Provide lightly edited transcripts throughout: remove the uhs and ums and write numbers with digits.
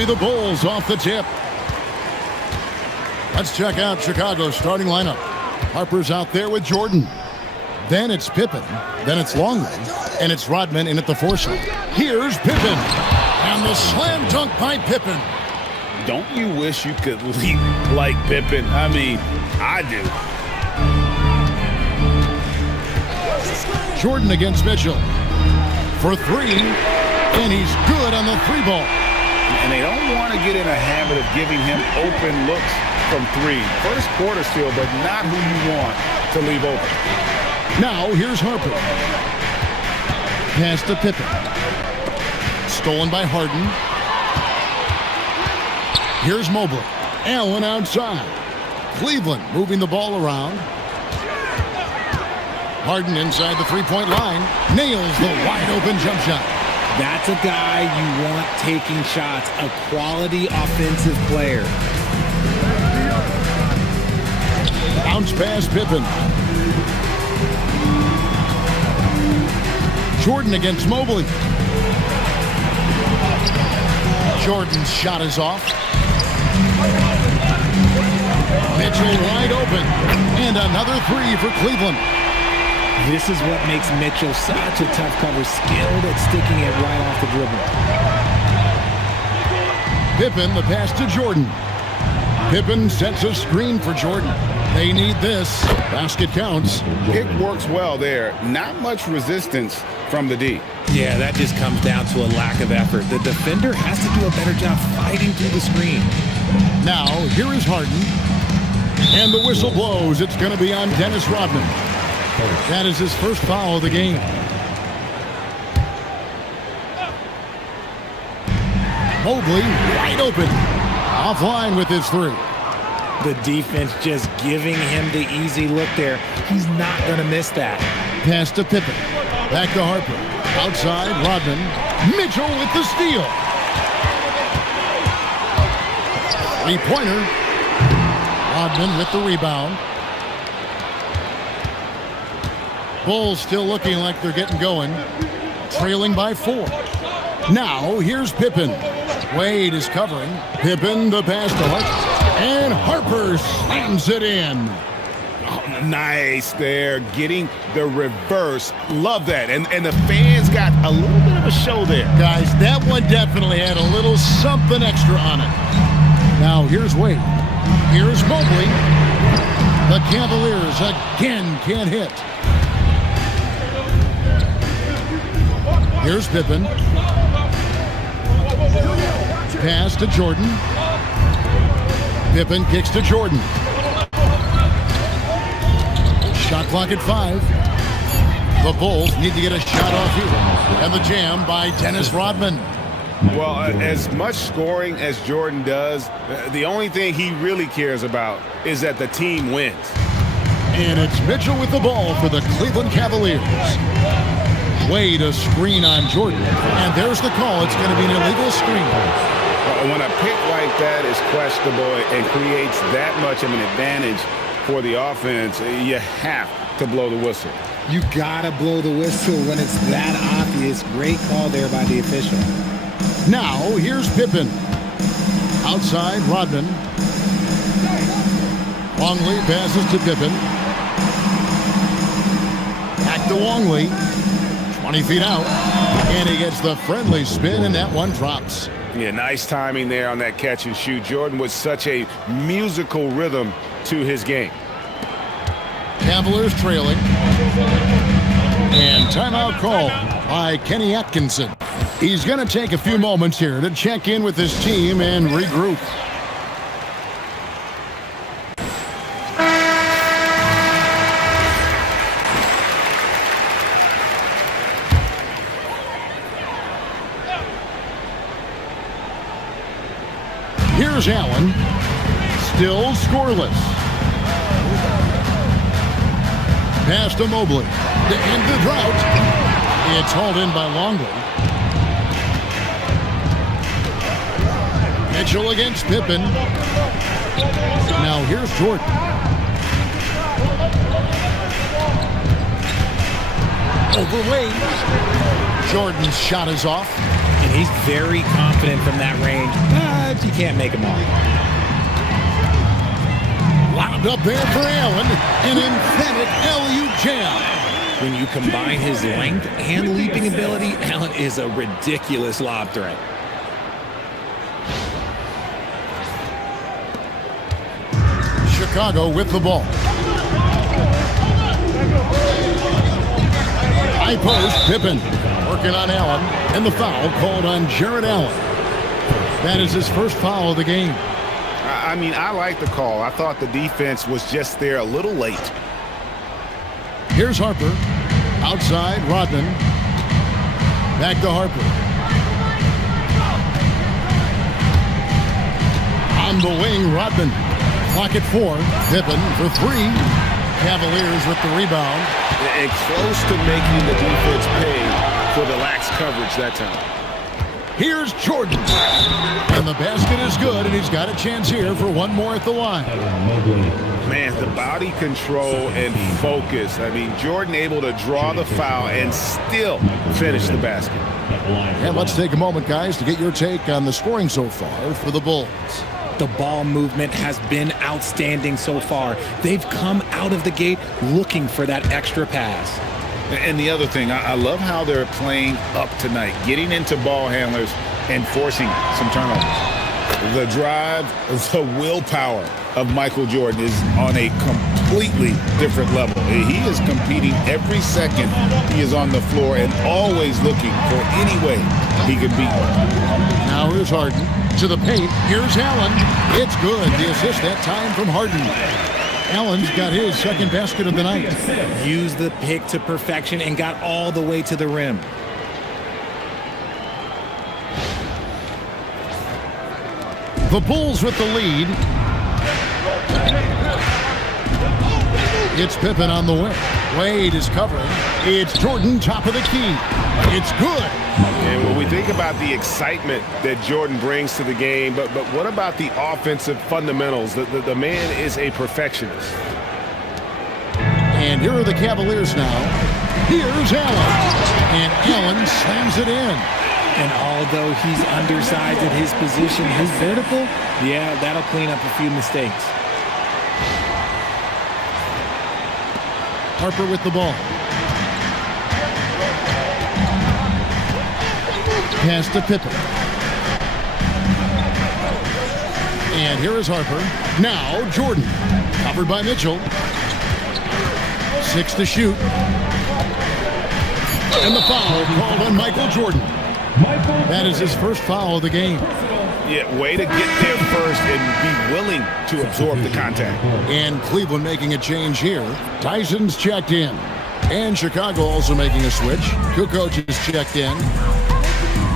be the Bulls off the tip. Let's check out Chicago's starting lineup. Harper's out there with Jordan. Then it's Pippen. Then it's Longley. And it's Rodman in at the 4 slot. Here's Pippen. And the slam dunk by Pippen. Don't you wish you could leap like Pippen? I mean, I do. Jordan against Mitchell. For 3. And he's good on the 3 ball. And they don't want to get in a habit of giving him open looks from 3. First quarter still, but not who you want to leave open. Now here's Harper. Pass to Pippen. Stolen by Harden. Here's Mobley. Allen outside. Cleveland moving the ball around. Harden inside the 3-point line. Nails the wide-open jump shot. That's a guy you want taking shots. A quality offensive player. Bounce pass Pippen. Jordan against Mobley. Jordan's shot is off. Mitchell wide open. And another 3 for Cleveland. This is what makes Mitchell such a tough cover. Skilled at sticking it right off the dribble. Pippen, the pass to Jordan. Pippen sets a screen for Jordan. They need this. Basket counts. Pick works well there. Not much resistance from the D. Yeah, that just comes down to a lack of effort. The defender has to do a better job fighting through the screen. Now, here is Harden. And the whistle blows. It's going to be on Dennis Rodman. That is his first foul of the game. Mobley wide open. Offline with his 3. The defense just giving him the easy look there. He's not going to miss that. Pass to Pippen. Back to Harper. Outside, Rodman. Mitchell with the steal. 3-pointer. Rodman with the rebound. Bulls still looking like they're getting going. Trailing by 4. Now, here's Pippen. Wade is covering. Pippen, the pass to Harper. And Harper slams it in. Oh, nice there. Getting the reverse. Love that. And the fans got a little bit of a show there. Guys, that one definitely had a little something extra on it. Now, here's Wade. Here's Mobley. The Cavaliers again can't hit. Here's Pippen. Pass to Jordan. Pippen kicks to Jordan. Shot clock at 5. The Bulls need to get a shot off here. And the jam by Dennis Rodman. Well, as much scoring as Jordan does, the only thing he really cares about is that the team wins. And it's Mitchell with the ball for the Cleveland Cavaliers. Wade a screen on Jordan. And there's the call. It's going to be an illegal screen. When a pick like that is questionable and creates that much of an advantage for the offense, you have to blow the whistle. You got to blow the whistle when it's that obvious. Great call there by the official. Now, here's Pippen. Outside, Rodman. Longley passes to Pippen. Back to Longley. 20 feet out. And he gets the friendly spin, and that one drops. Yeah, nice timing there on that catch and shoot. Jordan was such a musical rhythm to his game. Cavaliers trailing. And timeout call by Kenny Atkinson. He's going to take a few moments here to check in with his team and regroup. Here's Allen. Still scoreless. Pass to Mobley. To end the drought. It's hauled in by Longley. Mitchell against Pippen. Now here's Jordan. Over Wade. Jordan's shot is off. And He's very confident from that range, but you can't make him all. Wound up there for Allen. An emphatic Alleyoop jam. When you combine his length and leaping ability, Allen is a ridiculous lob threat. Chicago with the ball. High post, Pippen working on Allen, and the foul called on Jared Allen. That is his first foul of the game. I mean, I like the call. I thought the defense was just there a little late. Here's Harper. Outside, Rodman. Back to Harper. On the wing, Rodman. Clock at 4. Pippen for 3. Cavaliers with the rebound. And close to making the defense pay for the lax coverage that time. Here's Jordan. And the basket is good, and he's got a chance here for one more at the line. Man, the body control and focus. I mean, Jordan able to draw the foul and still finish the basket. And let's take a moment, guys, to get your take on the scoring so far for the Bulls. The ball movement has been outstanding so far. They've come out of the gate looking for that extra pass. And the other thing, I love how they're playing up tonight, getting into ball handlers and forcing some turnovers. The drive, the willpower of Michael Jordan is on a completely different level. He is competing every second he is on the floor and always looking for any way he can beat. Now here's Harden to the paint. Here's Allen. It's good. The assist that time from Harden. Allen's got his second basket of the night. Used the pick to perfection and got all the way to the rim. The Bulls with the lead. It's Pippen on the wing. Wade is covering. It's Jordan, top of the key. It's good. And when we think about the excitement that Jordan brings to the game, but what about the offensive fundamentals? The man is a perfectionist. And here are the Cavaliers now. Here's Allen. And Allen slams it in. And although he's undersized at his position, his vertical, yeah, that'll clean up a few mistakes. Harper with the ball. Pass to Pippen. And here is Harper. Now Jordan. Covered by Mitchell. 6 to shoot. And the foul called on Michael Jordan. That is his first foul of the game. Yeah, way to get there first and be willing to absorb the contact. And Cleveland making a change here. Tyson's checked in. And Chicago also making a switch. Kukoc is checked in.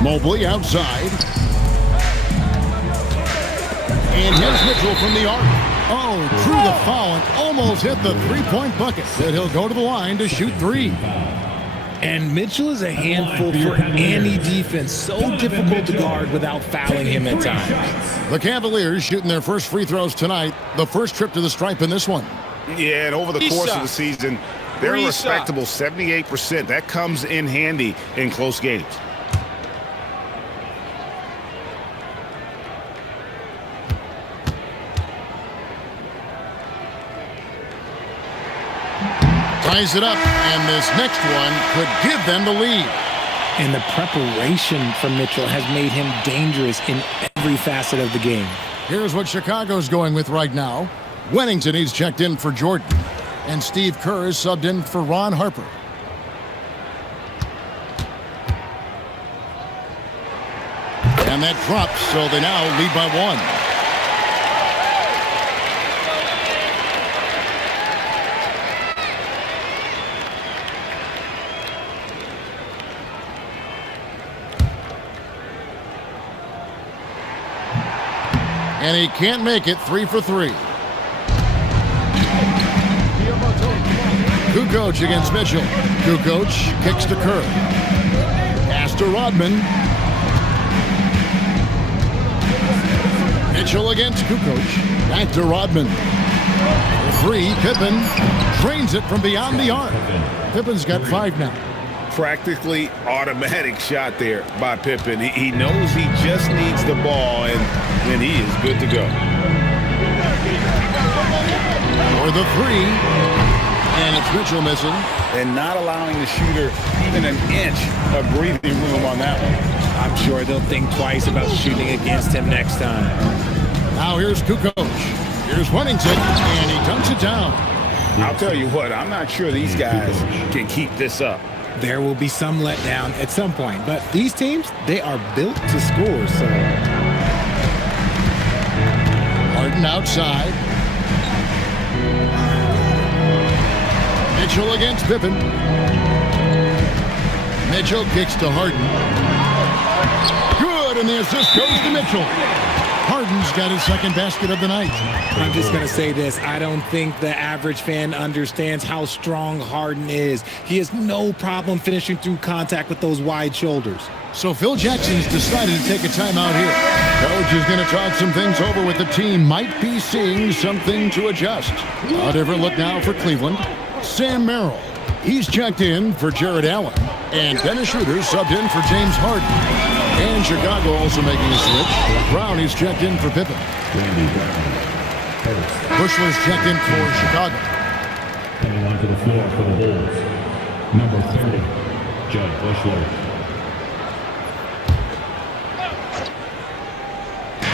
Mobley outside. And here's Mitchell from the arc. Oh, drew the foul and almost hit the three-point bucket. But he'll go to the line to shoot 3. And Mitchell is a handful for any defense. So difficult to guard without fouling him at times. The Cavaliers shooting their first free throws tonight. The first trip to the stripe in this one. Yeah, and over the course of the season, they're a respectable 78%. That comes in handy in close games. Ties it up, and this next one could give them the lead. And the preparation from Mitchell has made him dangerous in every facet of the game. Here's what Chicago's going with right now. Wennington, he's checked in for Jordan. And Steve Kerr is subbed in for Ron Harper. And that drops, so they now lead by 1. And he can't make it. 3 for 3. Kukoc against Mitchell. Kukoc kicks to Kerr. Pass to Rodman. Mitchell against Kukoc. Back to Rodman. For 3, Pippen drains it from beyond the arc. Pippen's got 5 now. practically automatic shot there by Pippen. He knows he just needs the ball, and then he is good to go. For the three, and it's Mitchell missing. And not allowing the shooter even an inch of breathing room on that one. I'm sure they'll think twice about shooting against him next time. Now here's Kukoc. Here's Wennington, and he dunks it down. I'll tell you what, I'm not sure these guys can keep this up. There will be some letdown at some point, but these teams, they are built to score, so. Harden outside. Mitchell against Pippen. Mitchell kicks to Harden. Good, and the assist goes to Mitchell. Harden's got his second basket of the night. I'm just going to say this. I don't think the average fan understands how strong Harden is. He has no problem finishing through contact with those wide shoulders. So Phil Jackson's decided to take a timeout here. Coach is going to talk some things over with the team. Might be seeing something to adjust. A different look now for Cleveland. Sam Merrill. He's checked in for Jared Allen. And Dennis Schroeder subbed in for James Harden. And Chicago also making a switch. Brownie's checked in for Pippen. Bushler's checked in for Chicago. Coming onto the floor for the Bulls, number 30, Jud Bushler.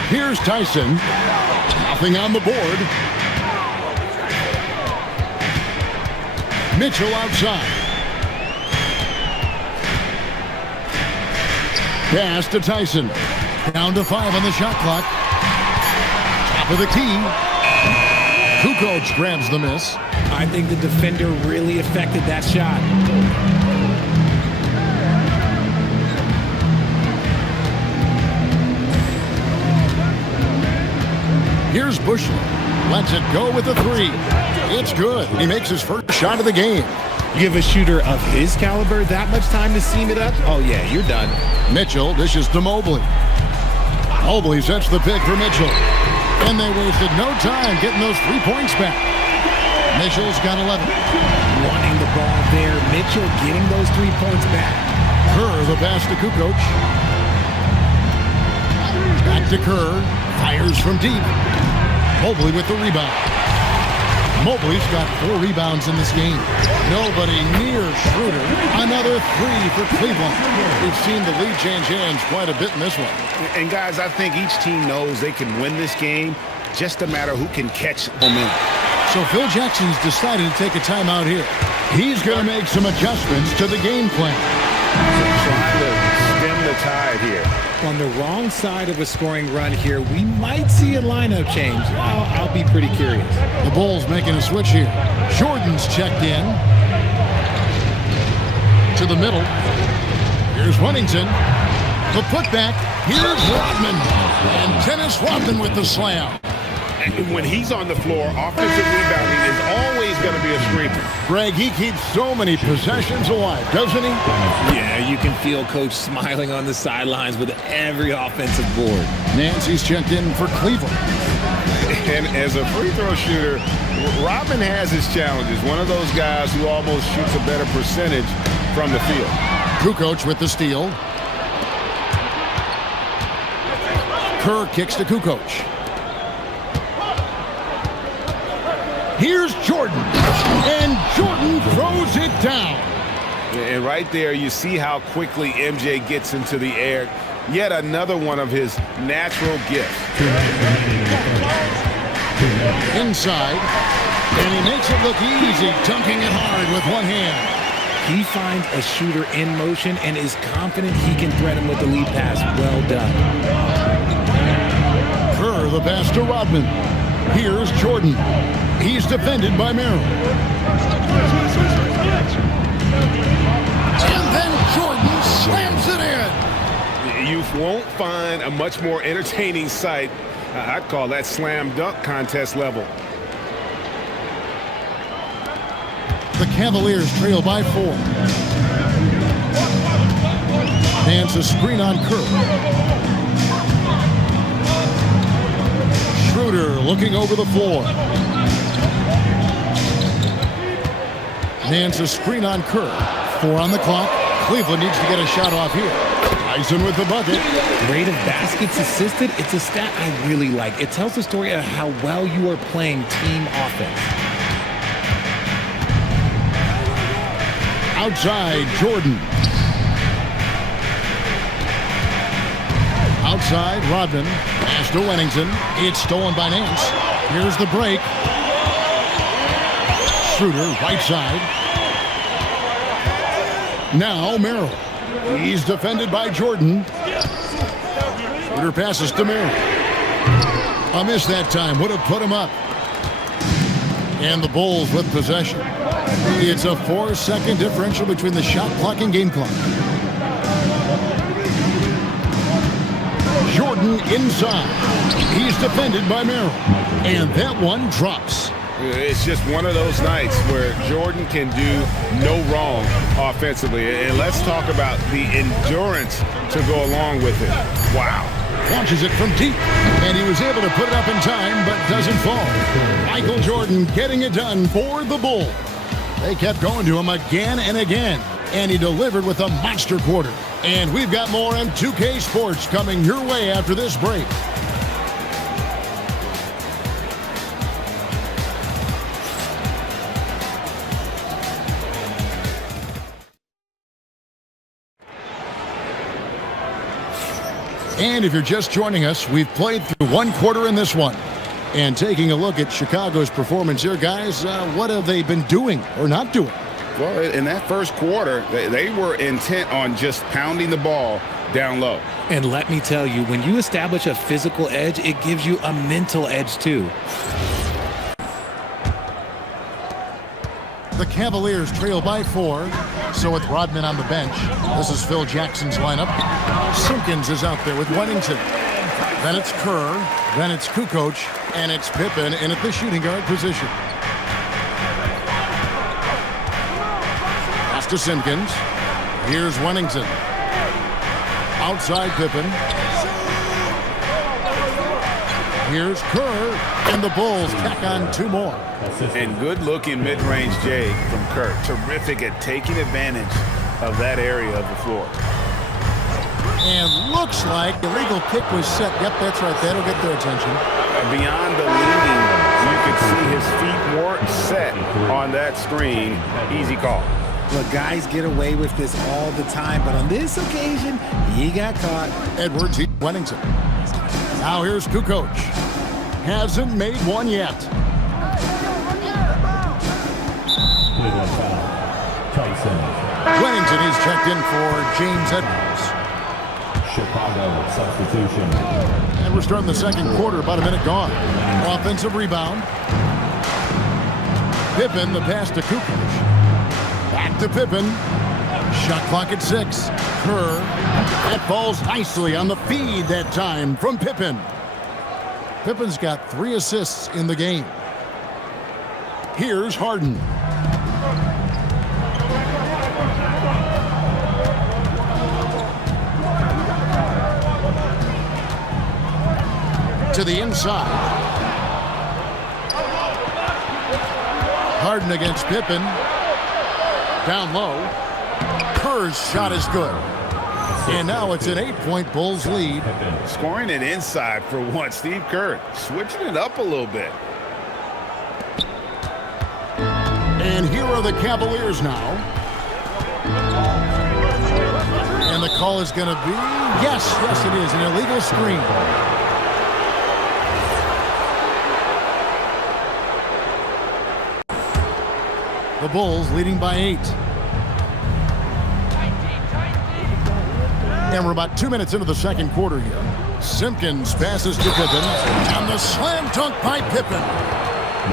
Here's Tyson. Nothing on the board. Mitchell outside. Pass to Tyson. Down to 5 on the shot clock. Top of the key. Kukoc grabs the miss. I think the defender really affected that shot. Here's Bushler. Lets it go with a three. It's good. He makes his first shot of the game. Give a shooter of his caliber that much time to seam it up? Oh, yeah, you're done. Mitchell dishes to Mobley. Mobley sets the pick for Mitchell. And they wasted no time getting those 3 points back. Mitchell's got 11. Wanting the ball there. Mitchell getting those 3 points back. Kerr the pass to Kukoc. Back to Kerr. Fires from deep. Mobley with the rebound. Mobley's got 4 rebounds in this game. Nobody near Schroeder. Another 3 for Cleveland. We've seen the lead change hands quite a bit in this one. And guys, I think each team knows they can win this game. Just a matter who can catch momentum. So Phil Jackson's decided to take a timeout here. He's going to make some adjustments to the game plan. Trying to stem the tide here. On the wrong side of a scoring run here, we might see a lineup change. I'll be pretty curious. The Bulls making a switch here. Jordan's checked in. To the middle. Here's Wennington. The putback. Here's Rodman. And Dennis Rodman with the slam. And when he's on the floor, offensive rebounding is always going to be a strength. Greg, he keeps so many possessions alive, doesn't he? Yeah, you can feel Coach smiling on the sidelines with every offensive board. Nancy's checked in for Cleveland. And as a free throw shooter, Rodman has his challenges. One of those guys who almost shoots a better percentage from the field. Kukoc with the steal. Kerr kicks to Kukoc. Here's Jordan, and Jordan throws it down. And right there, you see how quickly MJ gets into the air. Yet another one of his natural gifts. Inside, and he makes it look easy, dunking it hard with one hand. He finds a shooter in motion and is confident he can thread him with the lead pass. Well done. Kerr the pass to Rodman. Here's Jordan. He's defended by Merrill. And then Jordan slams it in. You won't find a much more entertaining sight. I'd call that slam dunk contest level. The Cavaliers trail by 4. Dance a screen on Kerr. Schroeder looking over the floor. Dance a screen on Kerr. 4 on the clock. Cleveland needs to get a shot off here. Tyson with the bucket. Rate of baskets assisted, it's a stat I really like. It tells the story of how well you are playing team offense. Outside, Jordan. Outside, Rodman. Pass to Wennington. It's stolen by Nance. Here's the break. Schroeder, right side. Now Merrill. He's defended by Jordan. Schroeder passes to Merrill. A miss that time. Would have put him up. And the Bulls with possession. It's a 4-second differential between the shot clock and game clock. Jordan inside. He's defended by Merrill. And that one drops. It's just one of those nights where Jordan can do no wrong offensively. And let's talk about the endurance to go along with it. Wow. Launches it from deep. And he was able to put it up in time, but doesn't fall. Michael Jordan getting it done for the Bulls. They kept going to him again and again. And he delivered with a monster quarter. And we've got more M2K Sports coming your way after this break. And if you're just joining us, we've played through one quarter in this one. And taking a look at Chicago's performance here, guys, what have they been doing or not doing? Well, in that first quarter, they were intent on just pounding the ball down low. And let me tell you, when you establish a physical edge, it gives you a mental edge too. The Cavaliers trail by 4. So with Rodman on the bench, this is Phil Jackson's lineup. Simpkins is out there with Wennington. Then it's Kerr. Then it's Kukoc. And it's Pippen in at the shooting guard position. Pass to Simpkins. Here's Wennington. Outside Pippen. Here's Kerr. And the Bulls tack on 2 more. And good-looking mid-range J from Kerr. Terrific at taking advantage of that area of the floor. And looks like the illegal kick was set. Yep, that's right. That'll get their attention. Beyond the leaning, you could see his feet weren't set on that screen. Easy call. Look, guys get away with this all the time, but on this occasion, he got caught. Edwards, Wennington. Now here's Kukoc. Hasn't made one yet. Cleveland foul. Tyson. Wennington is checked in for James Edwards. Chicago substitution. And we're starting the second quarter, about a minute gone. Offensive rebound. Pippen, the pass to Kukoc. Back to Pippen. Shot clock at 6. Kerr. That falls nicely on the feed that time from Pippen. Pippen's got 3 assists in the game. Here's Harden. To the inside. Harden against Pippen. Down low. Kerr's shot is good. And now it's an 8-point Bulls lead. Scoring it inside for once. Steve Kerr switching it up a little bit. And here are the Cavaliers now. And the call is going to be, yes, it is, an illegal screen. The Bulls leading by 8. And we're about 2 minutes into the second quarter here. Simpkins passes to Pippen. And the slam dunk by Pippen.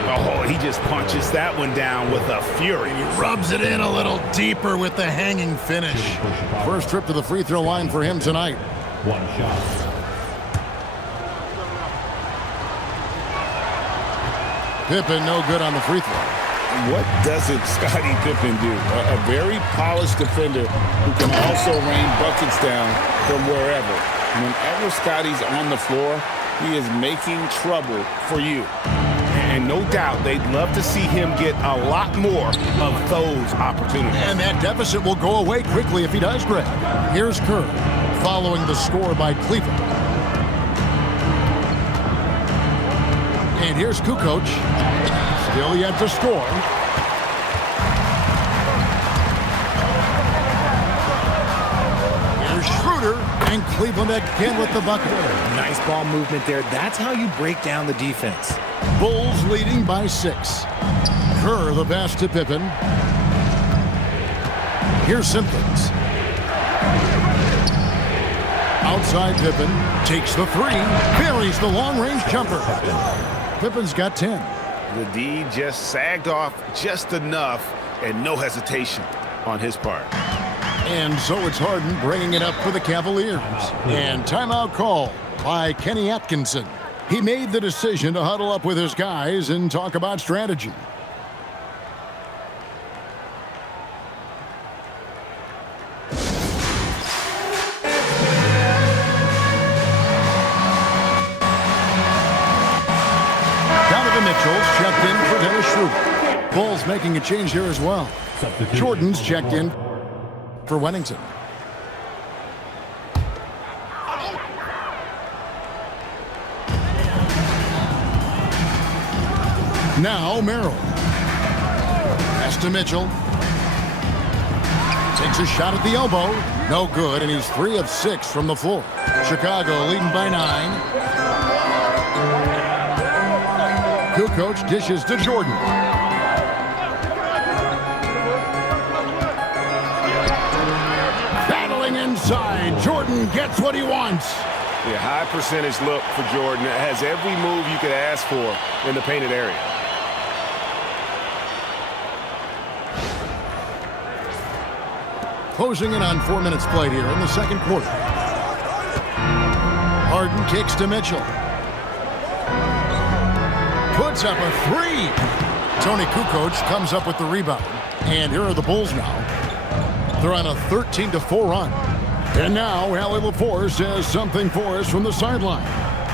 Oh, he just punches that one down with a fury. He rubs it in a little deeper with the hanging finish. First trip to the free throw line for him tonight. 1 shot. Pippen no good on the free throw. What doesn't Scottie Pippen do? A very polished defender who can also rain buckets down from wherever. Whenever Scottie's on the floor, he is making trouble for you. And no doubt they'd love to see him get a lot more of those opportunities. And that deficit will go away quickly if he does, Greg. Here's Kerr following the score by Cleveland. And here's Kukoc. Still yet to score. Here's Schroeder, and Cleveland again with the bucket. Nice ball movement there. That's how you break down the defense. Bulls leading by 6. Kerr the pass to Pippen. Here's Simpkins. Outside Pippen. Takes the 3. Buries the long-range jumper. Pippen's got 10. The D just sagged off just enough and no hesitation on his part. And so it's Harden bringing it up for the Cavaliers. And timeout call by Kenny Atkinson. He made the decision to huddle up with his guys and talk about strategy. Donovan Mitchell's checked in for Dennis Rodman. Bulls making a change here as well. Jordan's checked in for Wennington. Now Merrill. Pass to Mitchell. Takes a shot at the elbow. No good, and he's 3 of 6 from the floor. Chicago leading by 9. Kukoc dishes to Jordan. Battling inside. Jordan gets what he wants. A high percentage look for Jordan. It has every move you could ask for in the painted area. Closing in on 4 minutes played here in the second quarter. Harden kicks to Mitchell. Puts up a 3. Tony Kukoc comes up with the rebound. And here are the Bulls now. They're on a 13-4 run. And now Allie LaForce has something for us from the sideline.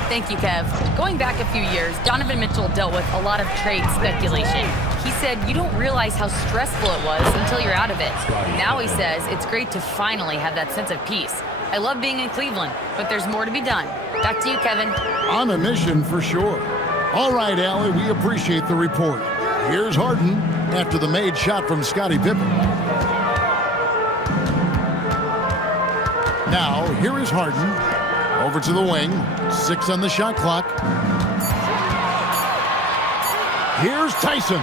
Thank you, Kev. Going back a few years, Donovan Mitchell dealt with a lot of trade speculation. He said you don't realize how stressful it was until you're out of it. Now he says it's great to finally have that sense of peace. I love being in Cleveland, but there's more to be done. Back to you, Kevin. On a mission for sure. All right, Allie, we appreciate the report. Here's Harden after the made shot from Scottie Pippen. Now, here is Harden. Over to the wing. 6 on the shot clock. Here's Tyson.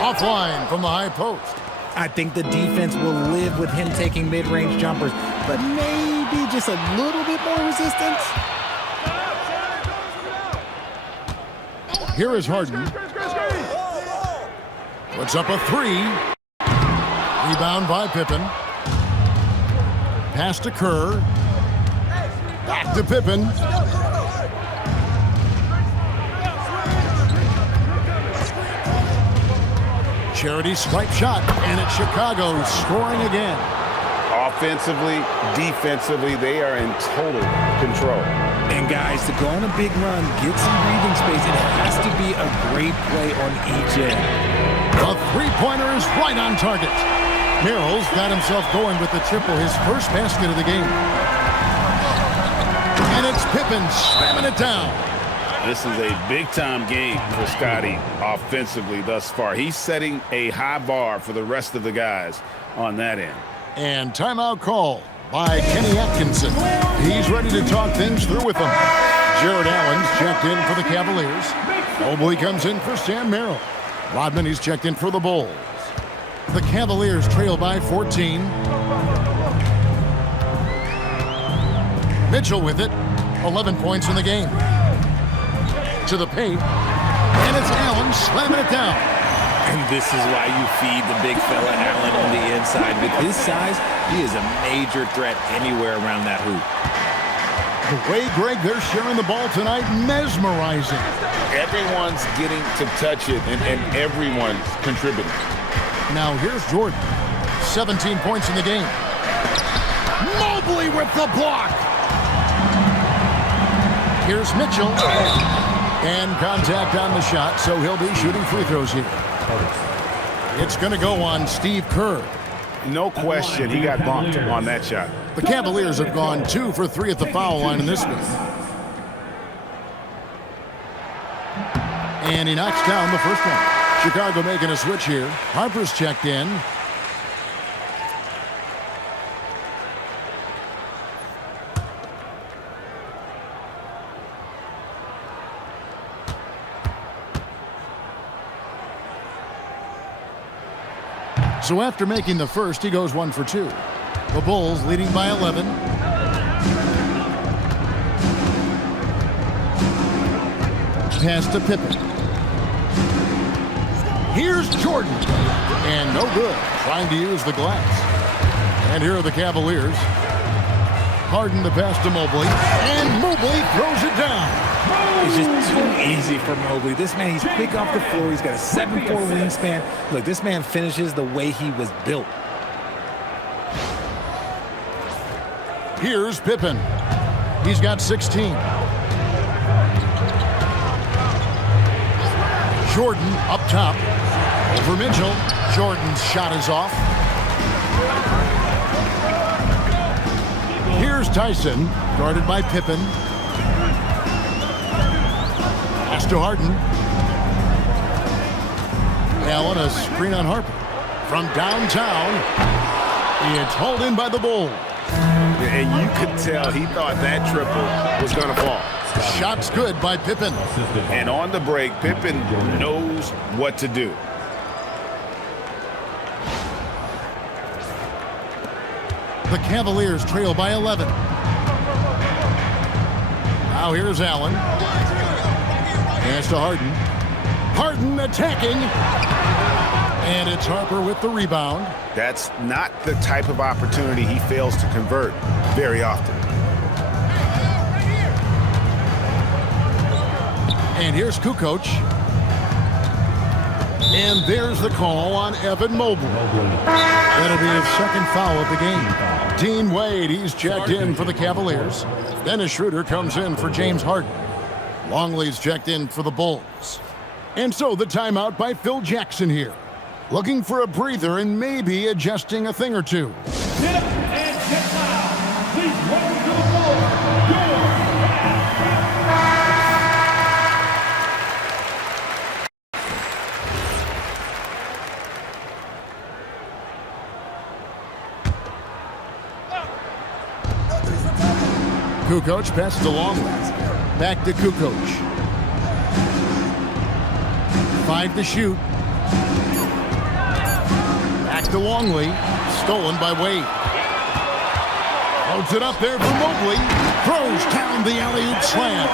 Offline from the high post. I think the defense will live with him taking mid-range jumpers, but maybe just a little bit more resistance. Here is Harden. Puts up a 3. Rebound by Pippen. Pass to Kerr. Back to Pippen. Charity swipe shot, and it's Chicago scoring again. Offensively, defensively, they are in total control. And guys, to go on a big run, get some breathing space, it has to be a great play on each end. The three-pointer is right on target. Merrill's got himself going with the triple, his first basket of the game. And it's Pippen slamming it down. This is a big-time game for Scottie offensively thus far. He's setting a high bar for the rest of the guys on that end. And timeout call by Kenny Atkinson. He's ready to talk things through with them. Jared Allen's checked in for the Cavaliers. Mobley comes in for Sam Merrill. Rodman, he's checked in for the Bulls. The Cavaliers trail by 14. Mitchell with it. 11 points in the game. To the paint. And it's Allen slamming it down. And this is why you feed the big fella Allen on the inside. With his size, he is a major threat anywhere around that hoop. The way, Greg, they're sharing the ball tonight, mesmerizing. Everyone's getting to touch it, and everyone's contributing. Now here's Jordan. 17 points in the game. Mobley with the block. Here's Mitchell. And contact on the shot, so he'll be shooting free throws here. It's going to go on Steve Kerr. No question, he got bumped on that shot. The Cavaliers have gone 2 for 3 at the foul line in this game. And he knocks down the first one. Chicago making a switch here. Harper's checked in. So after making the first, he goes 1 for 2. The Bulls leading by 11. Pass to Pippen. Here's Jordan. And no good. Trying to use the glass. And here are the Cavaliers. Harden the pass to Mobley. And Mobley throws it down. It's just too easy for Mobley. This man, he's quick off the floor. He's got a 7'4" wingspan. Look, this man finishes the way he was built. Here's Pippen. He's got 16. Jordan up top. Over Mitchell. Jordan's shot is off. Here's Tyson, guarded by Pippen. Pass to Harden. Allen, a screen on Harper. From downtown, it's hauled in by the Bulls. And you could tell he thought that triple was going to fall. Shot's good by Pippen. And on the break, Pippen knows what to do. The Cavaliers trail by 11. Now here's Allen. Pass to Harden. Harden attacking. And it's Harper with the rebound. That's not the type of opportunity he fails to convert very often. And here's Kukoc. And there's the call on Evan Mobley. That'll be his second foul of the game. Dean Wade, he's checked in for the Cavaliers. Dennis Schroeder comes in for James Harden. Longley's checked in for the Bulls. And so the timeout by Phil Jackson here. Looking for a breather and maybe adjusting a thing or two. Get up and get loud. Please welcome to the floor, your Kukoc passes to Longley. Back to Kukoc. 5 to shoot. Back to Longley. Stolen by Wade. Holds it up there for Mobley. Throws down the alley-oop slam.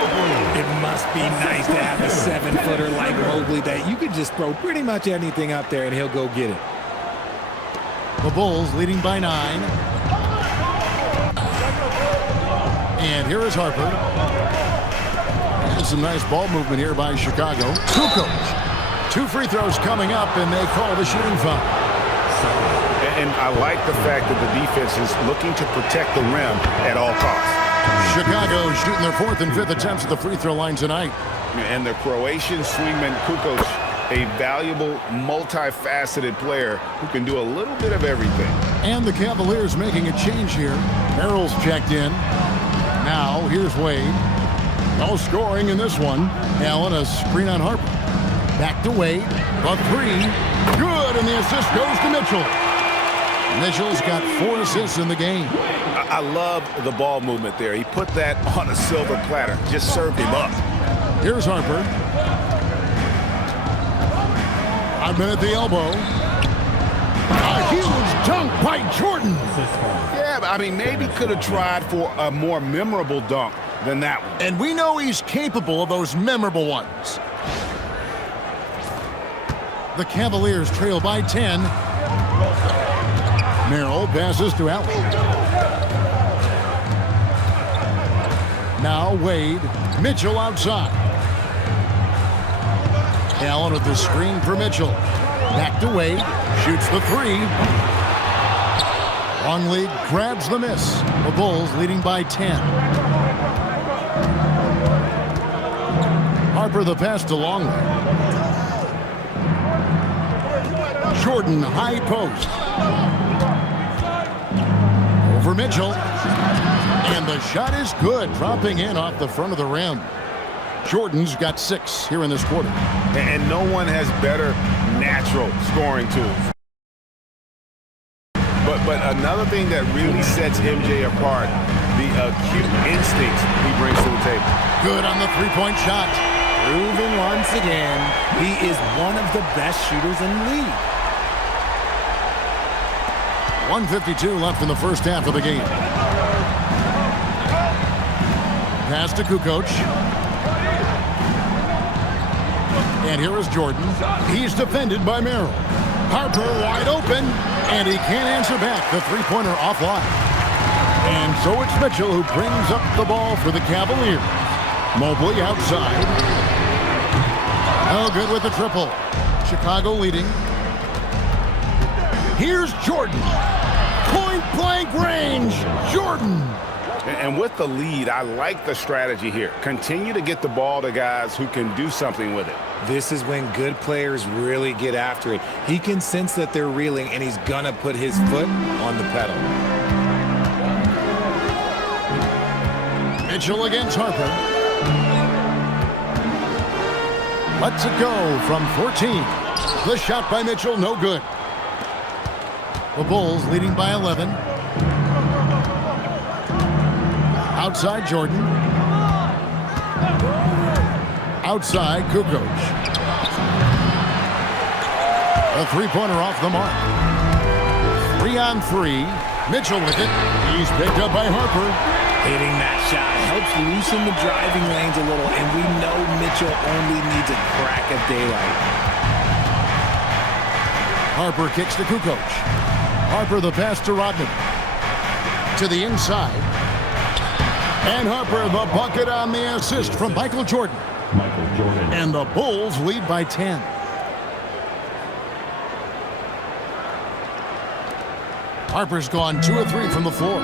It must be nice to have a 7-footer like Mobley that you could just throw pretty much anything up there and he'll go get it. The Bulls leading by 9. And here is Harper. And some nice ball movement here by Chicago. Kukoc. 2 free throws coming up, and they call the shooting foul. And I like the fact that the defense is looking to protect the rim at all costs. Chicago shooting their 4th and 5th attempts at the free throw line tonight. And the Croatian swingman Kukoc, a valuable, multifaceted player who can do a little bit of everything. And the Cavaliers making a change here. Merrill's checked in. Now, here's Wade. No scoring in this one. Allen, a screen on Harper. Back to Wade. A 3. Good, and the assist goes to Mitchell. Mitchell's got 4 assists in the game. I love the ball movement there. He put that on a silver platter. Just served him up. Here's Harper. Rodman at the elbow. A huge dunk by Jordan. Yeah, but I mean, maybe could have tried for a more memorable dunk than that one. And we know he's capable of those memorable ones. The Cavaliers trail by 10. Merrill passes to Allen. Now Wade. Mitchell outside. Allen with the screen for Mitchell. Back to Wade. Shoots the 3. Longley grabs the miss. The Bulls leading by 10. Harper the pass to Longley. Jordan high post. Over Mitchell. And the shot is good, dropping in off the front of the rim. Jordan's got 6 here in this quarter. And no one has better natural scoring tools. But another thing that really sets MJ apart, the acute instincts he brings to the table. Good on the three-point shot. Proven once again, he is one of the best shooters in the league. 1:52 left in the first half of the game. Pass to Kukoc. And here is Jordan. He's defended by Merrill. Harper wide open, and he can't answer back. The three-pointer offline. And so it's Mitchell who brings up the ball for the Cavaliers. Mobley outside. Oh, good with the triple. Chicago leading. Here's Jordan. Point-blank range. Jordan. And with the lead, I like the strategy here. Continue to get the ball to guys who can do something with it. This is when good players really get after it. He can sense that they're reeling, and he's gonna put his foot on the pedal. Mitchell against Harper. Lets it go from 14. The shot by Mitchell, no good. The Bulls leading by 11. Outside Jordan. Outside Kukoc. A three-pointer off the mark. 3-on-3. Mitchell with it. He's picked up by Harper. Hitting that shot helps loosen the driving lanes a little, and we know Mitchell only needs a crack of daylight. Harper kicks to Kukoc. Harper the pass to Rodman. To the inside. And Harper the bucket on the assist from Michael Jordan. Michael Jordan. And the Bulls lead by 10. Harper's gone 2 of 3 from the floor.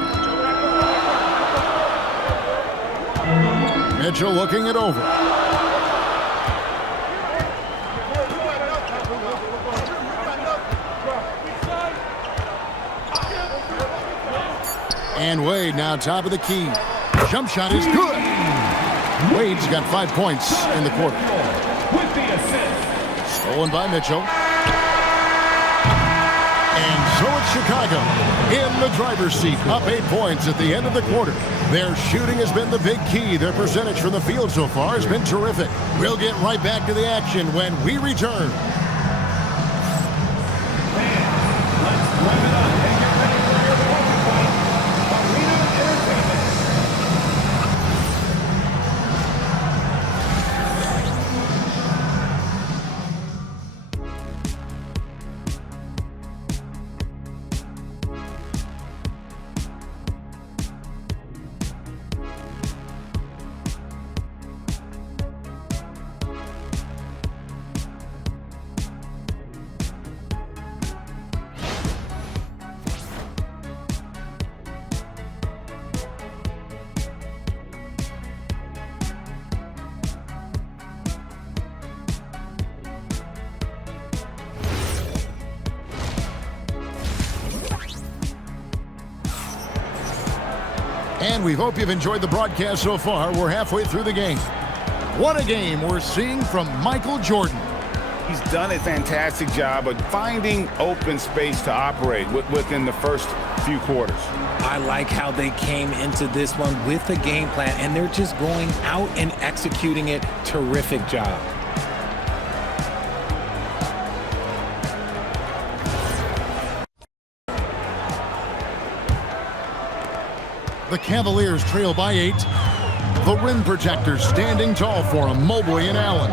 Mitchell looking it over. And Wade now top of the key. Jump shot is good. Wade's got 5 points in the quarter. Stolen by Mitchell. And so it's Chicago in the driver's seat, up 8 points at the end of the quarter. Their shooting has been the big key. Their percentage from the field so far has been terrific. We'll get right back to the action when we return. And we hope you've enjoyed the broadcast so far. We're halfway through the game. What a game we're seeing from Michael Jordan. He's done a fantastic job of finding open space to operate within the first few quarters. I like how they came into this one with a game plan, and they're just going out and executing it. Terrific job. The Cavaliers trail by 8. The rim protectors standing tall for them, Mobley and Allen.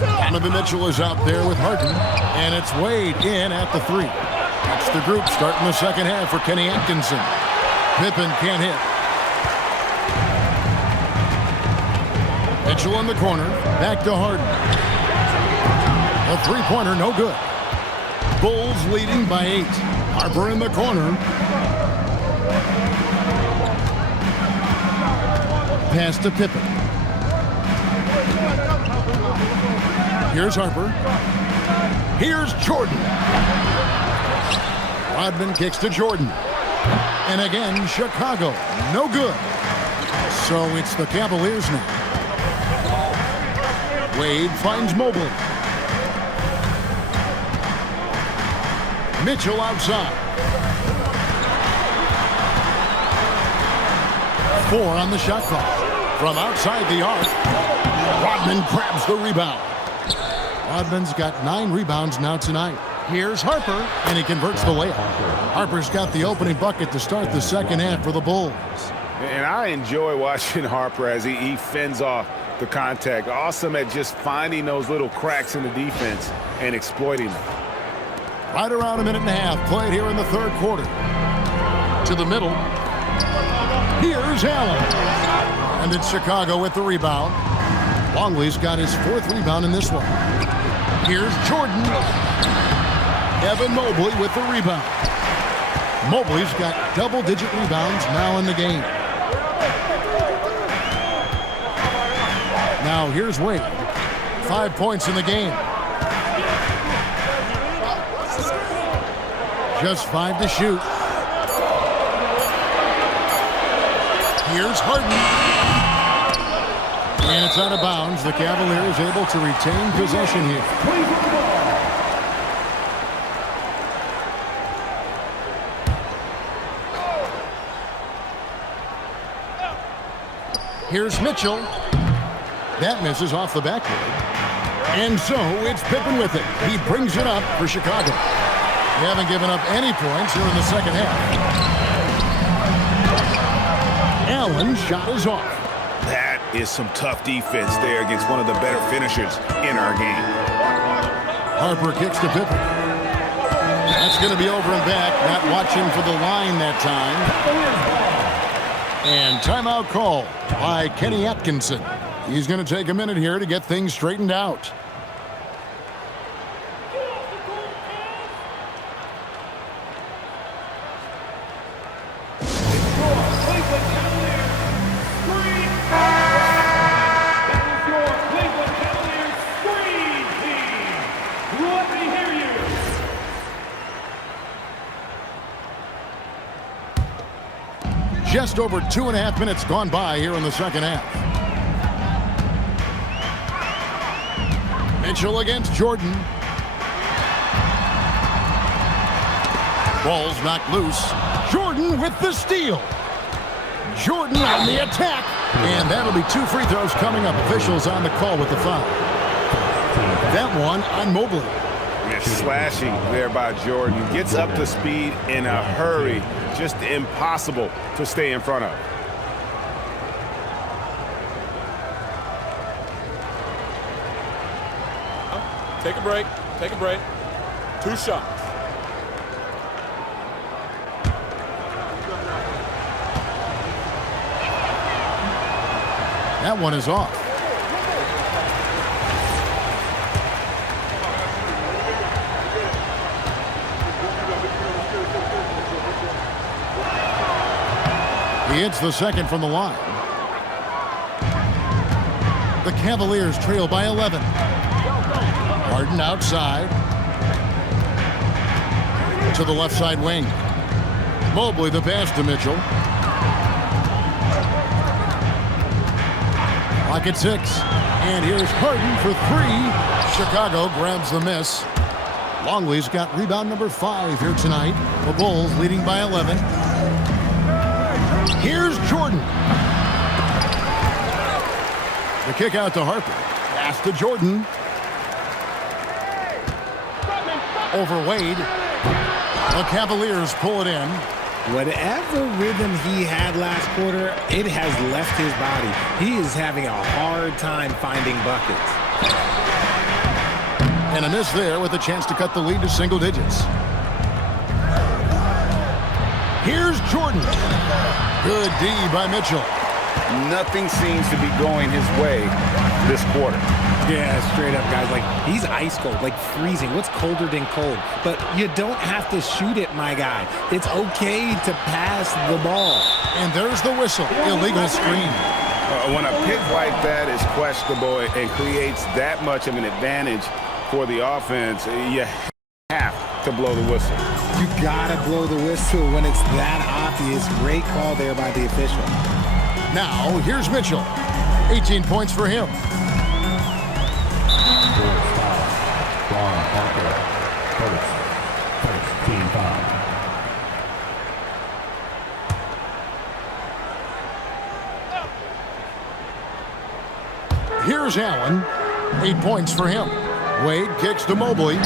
Donovan Mitchell is out there with Harden, and it's Wade in at the 3. That's the group starting the second half for Kenny Atkinson. Pippen can't hit. Mitchell in the corner, back to Harden. A three-pointer, no good. Bulls leading by 8. Harper in the corner. Pass to Pippen. Here's Harper. Here's Jordan. Rodman kicks to Jordan. And again, Chicago. No good. So it's the Cavaliers now. Wade finds Mobley. Mitchell outside. 4 on the shot clock. From outside the arc, Rodman grabs the rebound. Rodman's got 9 rebounds now tonight. Here's Harper, and he converts the layup. Harper's got the opening bucket to start the second half for the Bulls. And I enjoy watching Harper as he fends off the contact. Awesome at just finding those little cracks in the defense and exploiting them. Right around a minute and a half played here in the third quarter. To the middle. Here's Allen. And it's Chicago with the rebound. Longley's got his 4th rebound in this one. Here's Jordan. Evan Mobley with the rebound. Mobley's got double-digit rebounds now in the game. Now here's Wade. 5 points in the game. Just 5 to shoot. Here's Harden. And it's out of bounds. The Cavaliers able to retain possession here. Here's Mitchell. That misses off the backboard. And so it's Pippen with it. He brings it up for Chicago. They haven't given up any points here in the second half. Allen's shot is off. That is some tough defense there against one of the better finishers in our game. Harper kicks to Pippen. That's going to be over and back. Not watching for the line that time. And timeout call by Kenny Atkinson. He's going to take a minute here to get things straightened out. Just over 2.5 minutes gone by here in the second half. Mitchell against Jordan. Ball's knocked loose. Jordan with the steal. Jordan on the attack. And that'll be 2 free throws coming up. Officials on the call with the foul. That one on Mobley. Slashing there by Jordan. Gets up to speed in a hurry. Just impossible to stay in front of. Take a break. Take a break. 2 shots. That one is off. He hits the second from the line. The Cavaliers trail by 11. Harden outside. To the left side wing. Mobley the pass to Mitchell. Clock at 6. And here's Harden for 3. Chicago grabs the miss. Longley's got rebound number 5 here tonight. The Bulls leading by 11. Here's Jordan. The kick out to Harper. Pass to Jordan. Over Wade. The Cavaliers pull it in. Whatever rhythm he had last quarter, it has left his body. He is having a hard time finding buckets. And a miss there with a chance to cut the lead to single digits. Here's Jordan. Good D by Mitchell. Nothing seems to be going his way this quarter. Yeah, straight up, guys. Like, he's ice cold, like freezing. What's colder than cold? But you don't have to shoot it, my guy. It's okay to pass the ball. And there's the whistle. Illegal screen. When a pick like that is questionable and creates that much of an advantage for the offense, you have to blow the whistle. You gotta blow the whistle when it's that obvious. Great call there by the official. Now, here's Mitchell. 18 points for him. Ron Harper. First team foul. Here's Allen. 8 points for him. Wade kicks to Mobley.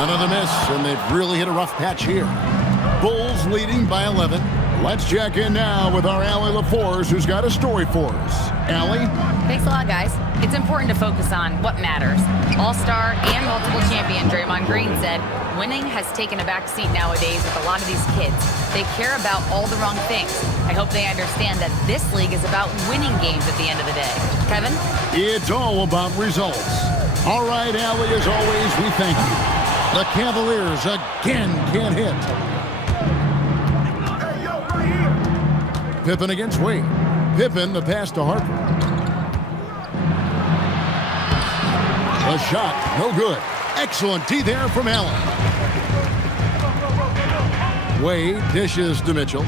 Another miss, and they've really hit a rough patch here. Bulls leading by 11. Let's check in now with our Allie LaForce, who's got a story for us. Allie? Thanks a lot, guys. It's important to focus on what matters. All-star and multiple champion Draymond Green said, winning has taken a back seat nowadays with a lot of these kids. They care about all the wrong things. I hope they understand that this league is about winning games at the end of the day. Kevin? It's all about results. All right, Allie, as always, we thank you. The Cavaliers again can't hit. Pippen against Wade. Pippen, the pass to Harper. The shot, no good. Excellent D there from Allen. Wade dishes to Mitchell.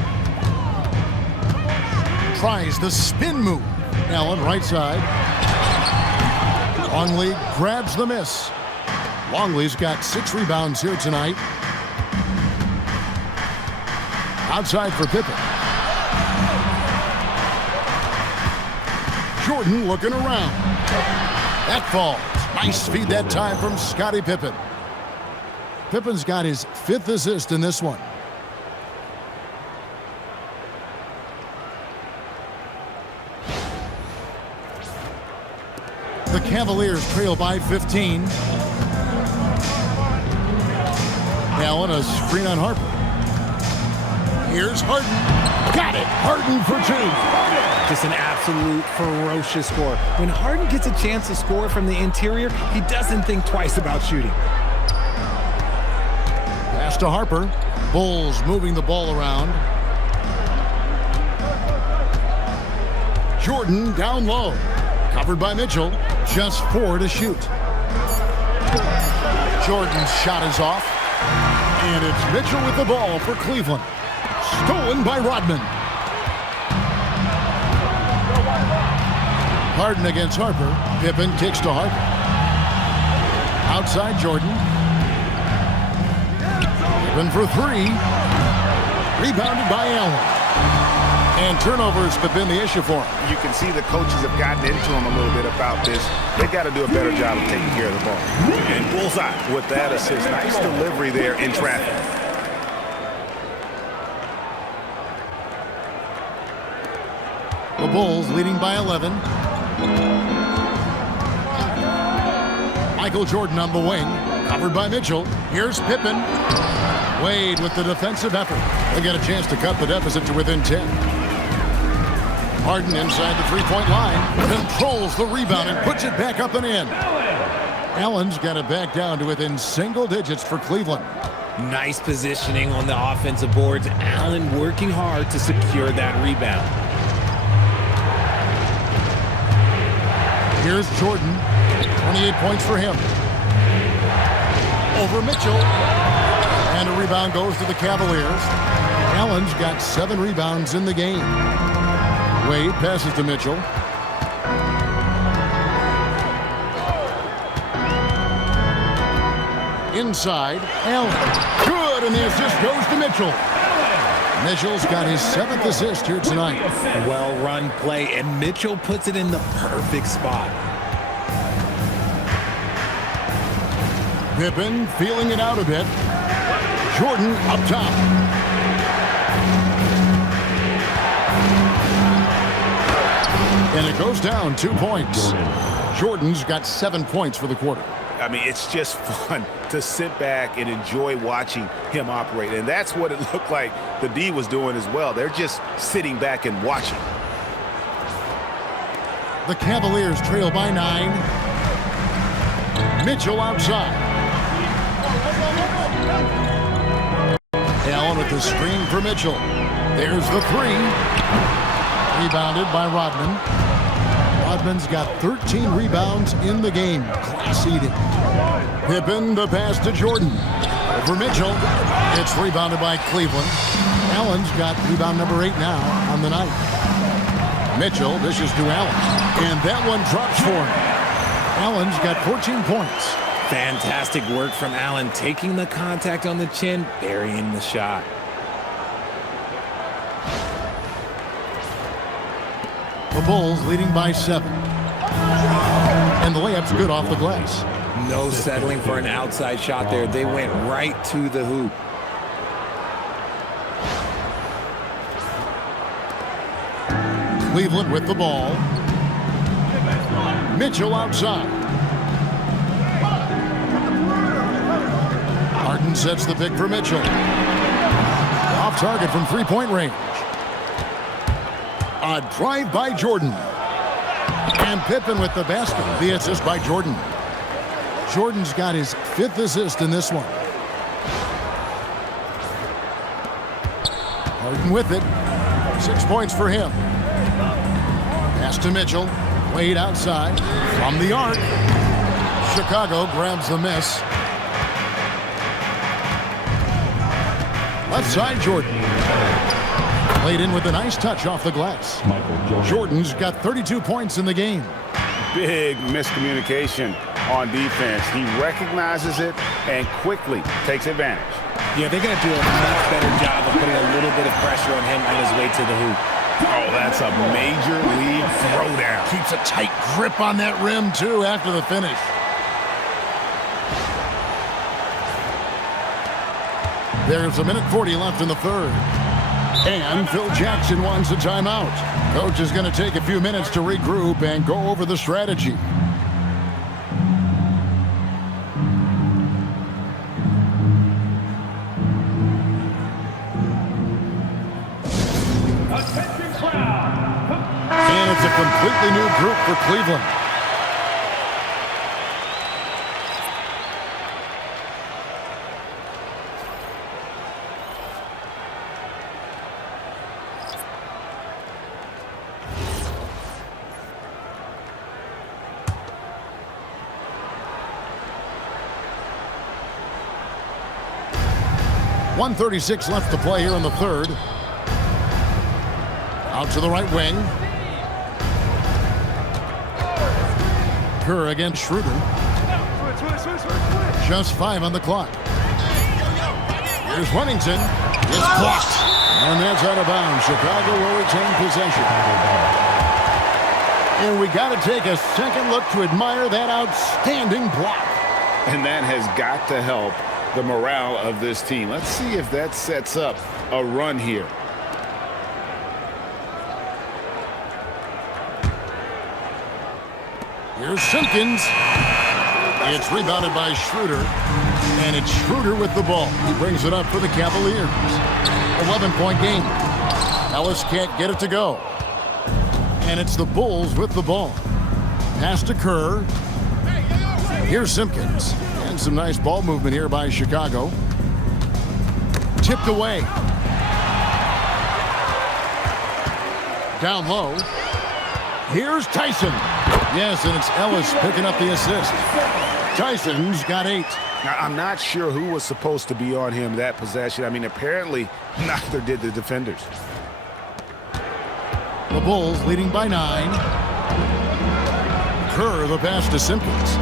Tries the spin move. Allen, right side. Longley grabs the miss. Longley's got 6 rebounds here tonight. Outside for Pippen. Jordan looking around. That falls. Nice feed that time from Scottie Pippen. Pippen's got his 5th assist in this one. The Cavaliers trail by 15. Allen, a screen on Harper. Here's Harden. Got it. Harden for 2. Just an absolute ferocious score. When Harden gets a chance to score from the interior, he doesn't think twice about shooting. Pass to Harper. Bulls moving the ball around. Jordan down low. Covered by Mitchell. Just 4 to shoot. Jordan's shot is off. And it's Mitchell with the ball for Cleveland. Stolen by Rodman. Harden against Harper. Pippen kicks to Harper. Outside Jordan. Pippen for 3. Rebounded by Allen. And turnovers have been the issue for him. You can see the coaches have gotten into him a little bit about this. They've got to do a better job of taking care of the ball. And bullseye with that assist. Nice delivery there in traffic. The Bulls leading by 11. Michael Jordan on the wing. Covered by Mitchell. Here's Pippen. Wade with the defensive effort. They get a chance to cut the deficit to within 10. Harden inside the 3-point line. Controls the rebound and puts it back up and in. Allen's got it back down to within single digits for Cleveland. Nice positioning on the offensive boards. Allen working hard to secure that rebound. Here's Jordan. 28 points for him. Over Mitchell. And a rebound goes to the Cavaliers. Allen's got 7 rebounds in the game. Wade passes to Mitchell. Inside, Allen. Good, and the assist goes to Mitchell. Mitchell's got his 7th assist here tonight. Well-run play, and Mitchell puts it in the perfect spot. Pippen feeling it out a bit. Jordan up top. And it goes down 2 points. Jordan's got 7 points for the quarter. I mean, it's just fun to sit back and enjoy watching him operate. And that's what it looked like the D was doing as well. They're just sitting back and watching. The Cavaliers trail by 9. Mitchell outside. Allen with the screen for Mitchell. There's the 3. Rebounded by Rodman. Rodman's got 13 rebounds in the game. Class eating. Pippen, the pass to Jordan. Over Mitchell. It's rebounded by Cleveland. Allen's got rebound number 8 now on the night. Mitchell dishes to Allen. And that one drops for him. Allen's got 14 points. Fantastic work from Allen, taking the contact on the chin, burying the shot. The Bulls leading by 7. And the layup's good off the glass. No settling for an outside shot there. They went right to the hoop. Cleveland with the ball. Mitchell outside. Harden sets the pick for Mitchell. Off target from three-point range. A drive by Jordan. And Pippen with the basket. The assist by Jordan. Jordan's got his 5th assist in this one. Harden with it. 6 points for him. Pass to Mitchell. Wade outside. From the arc. Chicago grabs the miss. Left side, Jordan. Played in with a nice touch off the glass. Jordan's got 32 points in the game. Big miscommunication on defense. He recognizes it and quickly takes advantage. Yeah, they're going to do a much better job of putting a little bit of pressure on him on his way to the hoop. Oh, that's a major league throwdown. Keeps a tight grip on that rim, too, after the finish. There's a minute 40 left in the third. And Phil Jackson wants a timeout. Coach is going to take a few minutes to regroup and go over the strategy. And it's a completely new group for Cleveland. .136 left to play here in the third. Out to the right wing. Kerr against Schroeder. Just 5 on the clock. Here's Huntington. It's blocked. And that's out of bounds. Chicago will retain possession. And we got to take a second look to admire that outstanding block. And that has got to help the morale of this team. Let's see if that sets up a run here. Here's Simpkins. It's rebounded by Schroeder. And it's Schroeder with the ball. He brings it up for the Cavaliers. 11-point game. Ellis can't get it to go. And it's the Bulls with the ball. Pass to Kerr. Here's Simpkins. And some nice ball movement here by Chicago. Tipped away. Down low. Here's Tyson. Yes, and it's Ellis picking up the assist. Tyson's got 8. Now, I'm not sure who was supposed to be on him that possession. I mean, apparently, neither did the defenders. The Bulls leading by 9. Kerr the pass to Simpkins.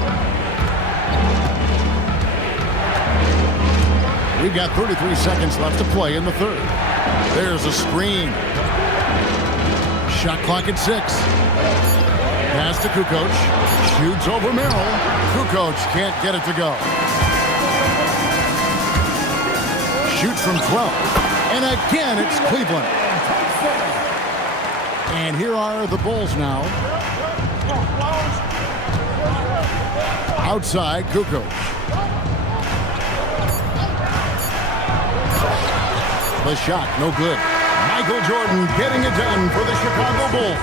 We've got 33 seconds left to play in the third. There's a screen. Shot clock at 6. Pass to Kukoc. Shoots over Merrill. Kukoc can't get it to go. Shoots from 12. And again, it's Cleveland. And here are the Bulls now. Outside, Kukoc. The shot, no good. Michael Jordan getting it done for the Chicago Bulls.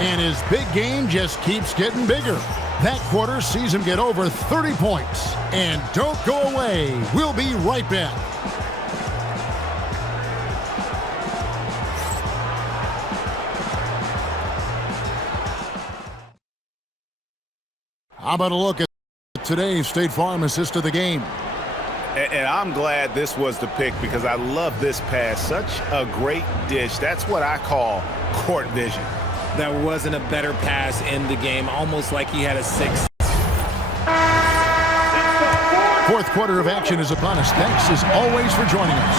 And his big game just keeps getting bigger. That quarter sees him get over 30 points. And don't go away. We'll be right back. How about a look at today's State Farm assist of the game? And I'm glad this was the pick because I love this pass. Such a great dish. That's what I call court vision. There wasn't a better pass in the game, almost like he had a sixth. Fourth quarter of action is upon us. Thanks as always for joining us.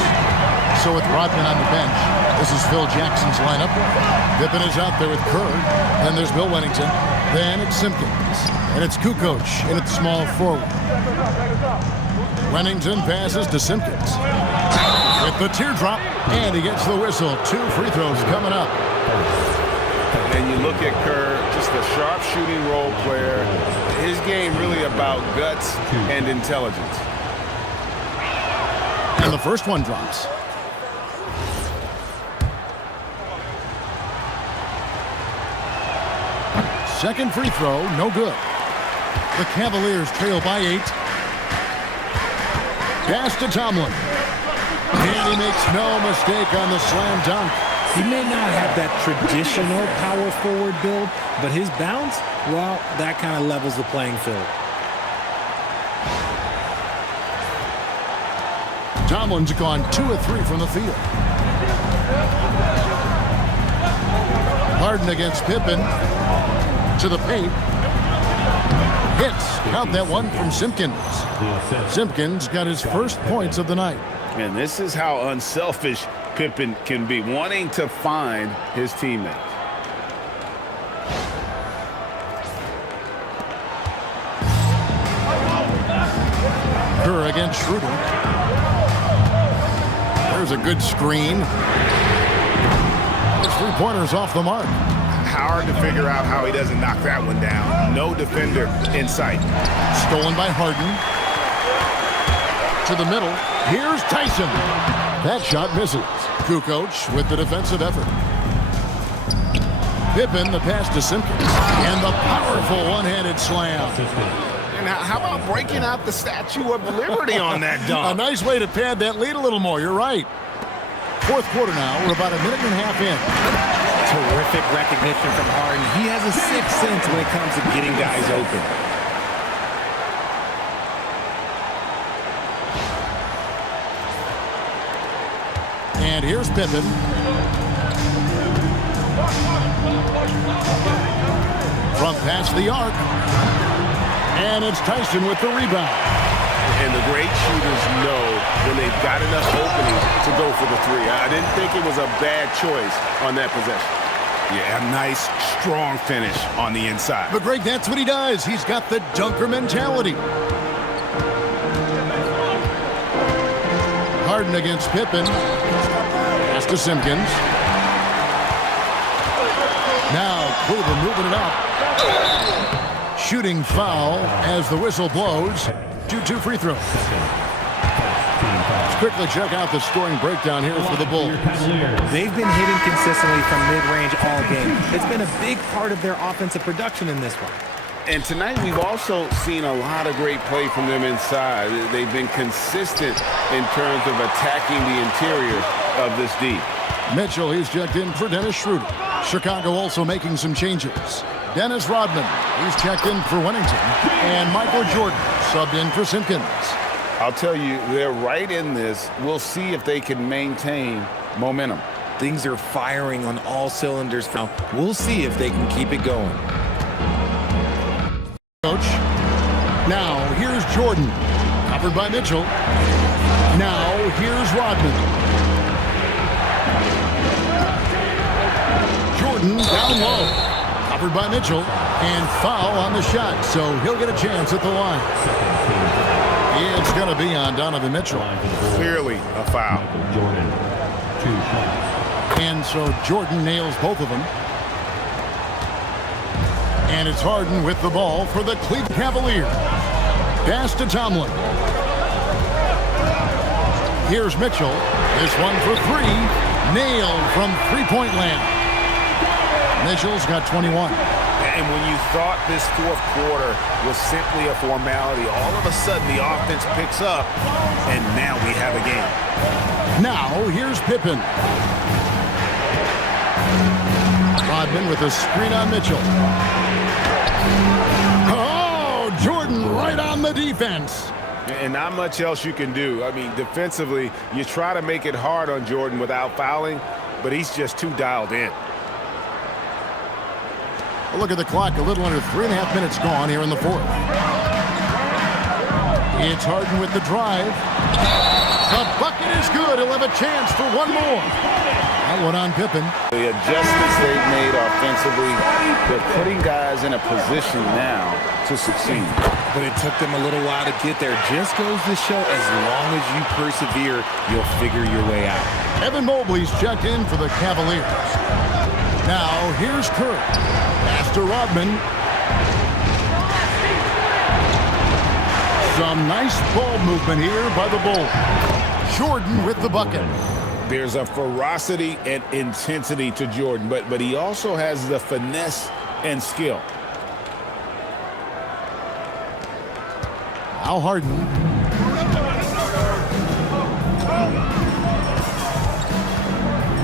So with Rodman on the bench, this is Phil Jackson's lineup. Pippen is out there with Kerr. Then there's Bill Wennington. Then it's Simpkins. And it's Kukoc in at small forward. Wennington passes to Simpkins. With the teardrop, and he gets the whistle. 2 free throws coming up. And you look at Kerr, just a sharp shooting role player. His game really about guts and intelligence. And the first one drops. Second free throw, no good. The Cavaliers trail by 8. Pass to Tomlin. And he makes no mistake on the slam dunk. He may not have that traditional power forward build, but his bounce, well, that kind of levels the playing field. Tomlin's gone 2 of 3 from the field. Harden against Pippen. To the paint. Hits. Count that one from Simpkins. Simpkins got his first points of the night. And this is how unselfish Pippen can be, wanting to find his teammates. Kerr against Schroeder. There's a good screen. Those 3-pointers off the mark. Hard to figure out how he doesn't knock that one down. No defender in sight. Stolen by Harden. To the middle. Here's Tyson. That shot misses. Kukoc with the defensive effort. Pippen, the pass to Simpkins. And the powerful one-handed slam. And how about breaking out the Statue of Liberty on that dunk? A nice way to pad that lead a little more. You're right. Fourth quarter now. We're about a minute and a half in. Terrific recognition from Harden. He has a sixth sense when it comes to getting guys open. And here's Pippen. From past the arc. And it's Tyson with the rebound. And the great shooters know when they've got enough opening to go for the 3. I didn't think it was a bad choice on that possession. Yeah, a nice, strong finish on the inside. But Greg, that's what he does. He's got the dunker mentality. Harden against Pippen. Pass to Simpkins. Now Cleveland moving it up. Shooting foul as the whistle blows. 2 free throws. Let's quickly check out the scoring breakdown here for the Bulls. They've been hitting consistently from mid-range all game. It's been a big part of their offensive production in this one. And tonight we've also seen a lot of great play from them inside. They've been consistent in terms of attacking the interior of this D. Mitchell, he's checked in for Dennis Schroeder. Chicago also making some changes. Dennis Rodman, he's checked in for Wennington. And Michael Jordan subbed in for Simpkins. I'll tell you, they're right in this. We'll see if they can maintain momentum. Things are firing on all cylinders now. We'll see if they can keep it going. Coach. Now, here's Jordan. Covered by Mitchell. Now, here's Rodman. Jordan down low. Covered by Mitchell. And foul on the shot, so he'll get a chance at the line. It's going to be on Donovan Mitchell. Clearly a foul. Jordan, 2 shots. And so Jordan nails both of them. And it's Harden with the ball for the Cleveland Cavaliers. Pass to Tomlin. Here's Mitchell. This one for 3. Nailed from three-point land. Mitchell's got 21. And when you thought this fourth quarter was simply a formality, all of a sudden the offense picks up, and now we have a game. Now, here's Pippen. Rodman with a screen on Mitchell. Oh, Jordan right on the defense. And not much else you can do. I mean, defensively, you try to make it hard on Jordan without fouling, but he's just too dialed in. A look at the clock, a little under 3.5 minutes gone here in the fourth. It's Harden with the drive. The bucket is good. He'll have a chance for one more. That one on Pippen. The adjustments they've made offensively, they're putting guys in a position now to succeed. But it took them a little while to get there. Just goes to show as long as you persevere, you'll figure your way out. Evan Mobley's checked in for the Cavaliers. Now here's Kerr. Pass to Rodman. Some nice ball movement here by the Bulls. Jordan with the bucket. There's a ferocity and intensity to Jordan, but he also has the finesse and skill. Now Harden.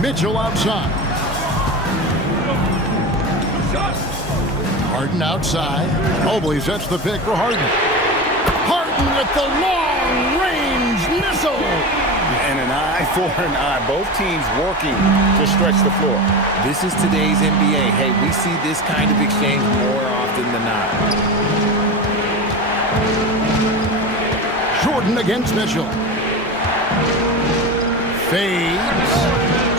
Mitchell outside. Harden outside. Mobley sets the pick for Harden. Harden with the long-range missile. And an eye for an eye. Both teams working to stretch the floor. This is today's NBA. Hey, we see this kind of exchange more often than not. Jordan against Mitchell. Fades.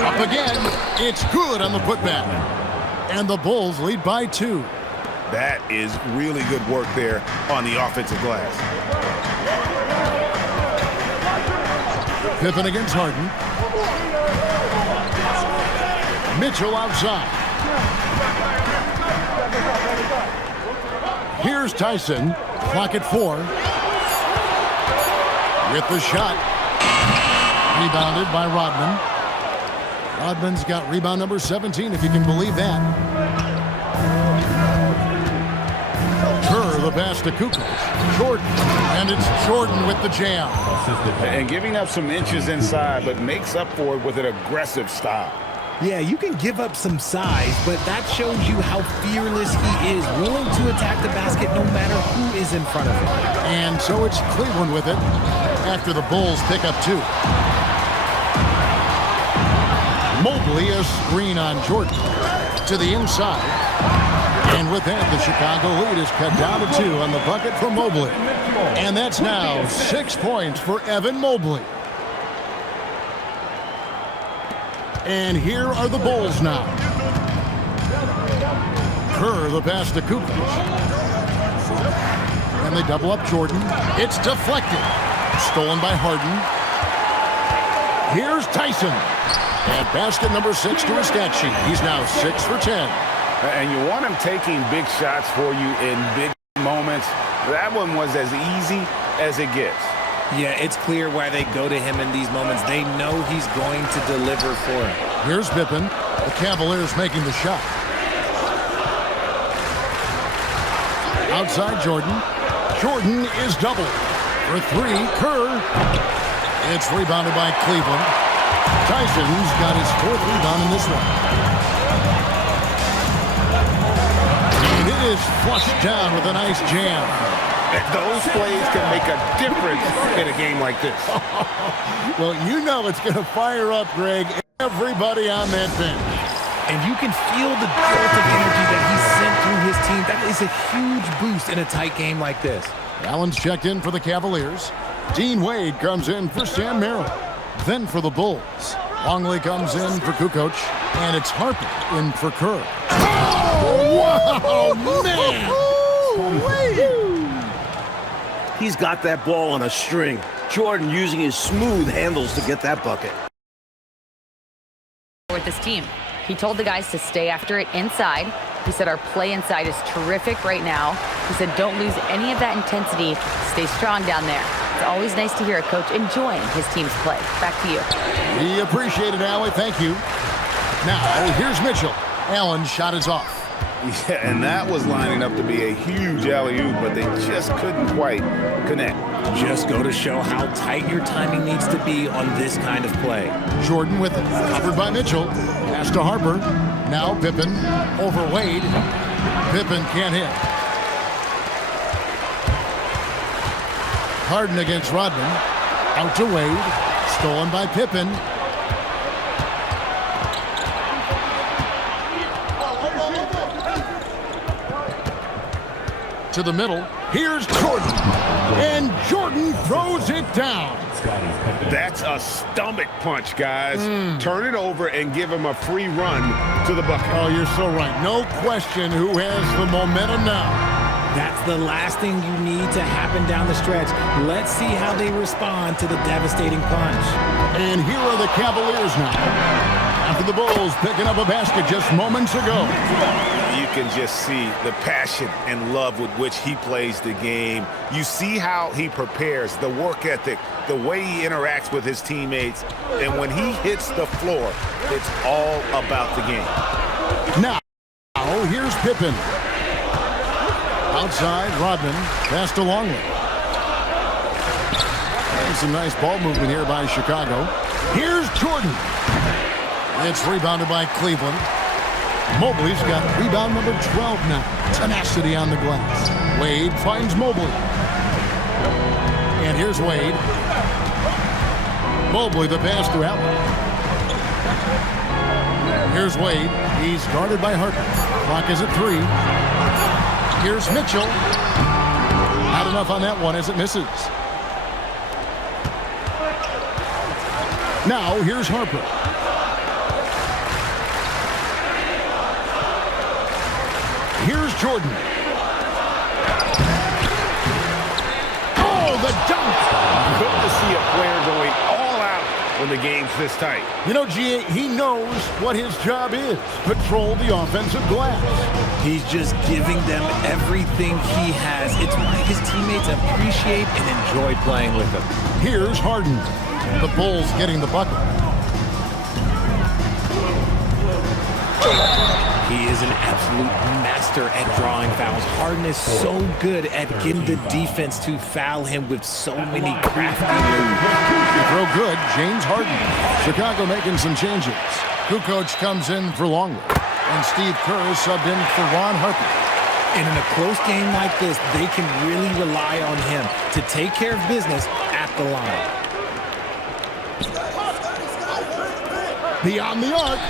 Up again. It's good on the putback. And the Bulls lead by 2. That is really good work there on the offensive glass. Pippen against Harden. Mitchell outside. Here's Tyson. Clock at 4. With the shot. Rebounded by Rodman. Rodman's got rebound number 17, if you can believe that. Kerr, the pass to Kukoc. Jordan. And it's Jordan with the jam. And giving up some inches inside, but makes up for it with an aggressive style. Yeah, you can give up some size, but that shows you how fearless he is, willing to attack the basket no matter who is in front of him. And so it's Cleveland with it after the Bulls pick up 2. Mobley, a screen on Jordan to the inside. And with that, the Chicago lead is cut down to 2 on the bucket for Mobley. And that's now 6 points for Evan Mobley. And here are the Bulls now. Kerr, the pass to Kukoc. And they double up Jordan. It's deflected. Stolen by Harden. Here's Tyson. And basket number 6 to his stat sheet. He's now 6 for 10. And you want him taking big shots for you in big moments. That one was as easy as it gets. Yeah, it's clear why they go to him in these moments. They know he's going to deliver for him. Here's Pippen. The Cavaliers making the shot. Outside Jordan. Jordan is doubled. For 3, Kerr. It's rebounded by Cleveland. Tyson's got his 4th rebound in this one. And it is flushed down with a nice jam. Those plays can make a difference in a game like this. Well, you know it's going to fire up, Greg, everybody on that bench. And you can feel the jolt of energy that he sent through his team. That is a huge boost in a tight game like this. Allen's checked in for the Cavaliers. Dean Wade comes in for Sam Merrill. Then for the Bulls, Longley comes in for Kukoc, and it's Harper in for Kerr. Oh, wow, man! He's got that ball on a string. Jordan using his smooth handles to get that bucket. With this team, he told the guys to stay after it inside. He said our play inside is terrific right now. He said don't lose any of that intensity. Stay strong down there. It's always nice to hear a coach enjoying his team's play. Back to you. We appreciate it, Allie. Thank you. Now, here's Mitchell. Allen's shot is off. Yeah, and that was lining up to be a huge alley-oop, but they just couldn't quite connect. Just go to show how tight your timing needs to be on this kind of play. Jordan with it. Covered by Mitchell. Pass to Harper. Now Pippen over Wade. Pippen can't hit. Harden against Rodman. Out to Wade. Stolen by Pippen. To the middle. Here's Jordan. And Jordan throws it down. That's a stomach punch, guys. Turn it over and give him a free run to the bucket. Oh, you're so right. No question who has the momentum now. That's the last thing you need to happen down the stretch. Let's see how they respond to the devastating punch. And here are the Cavaliers now. After the Bulls picking up a basket just moments ago. You can just see the passion and love with which he plays the game. You see how he prepares, the work ethic, the way he interacts with his teammates. And when he hits the floor, it's all about the game. Now, here's Pippen. Outside, Rodman. Passed to Longley. And some nice ball movement here by Chicago. Here's Jordan. It's rebounded by Cleveland. Mobley's got rebound number 12 now. Tenacity on the glass. Wade finds Mobley. And here's Wade. Mobley, the pass to Allen. Here's Wade. He's guarded by Harden. Clock is at 3. Here's Mitchell. Not enough on that one as it misses. Now, here's Harper. Here's Jordan. Oh, the dunk! Good to see a player going all out when the game's this tight. You know, G.A., he knows what his job is. Patrol the offensive glass. He's just giving them everything he has. It's why his teammates appreciate and enjoy playing with him. Here's Harden. The Bulls getting the bucket. He is an absolute master at drawing fouls. Harden is so good at getting the defense to foul him with so many crafty moves. The throw good, James Harden. Chicago making some changes. Kukoc comes in for Longley. And Steve Kerr subbed in for Ron Harper. And in a close game like this, they can really rely on him to take care of business at the line. Beyond the arc.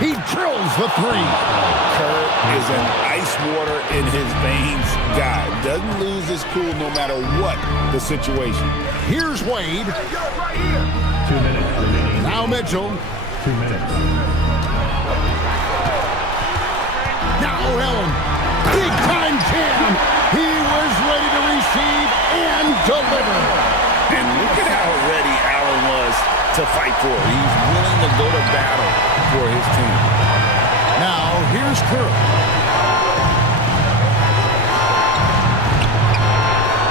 He drills the 3. Kerr is an ice water in his veins guy. Doesn't lose his cool no matter what the situation. Here's Wade. 2 minutes remaining. Now Mitchell. 2 minutes. Now Allen. Big time jam. He was ready to receive and deliver. And look at how ready Allen was to fight for it. He's willing to go to battle for his team. Now, here's Kerr.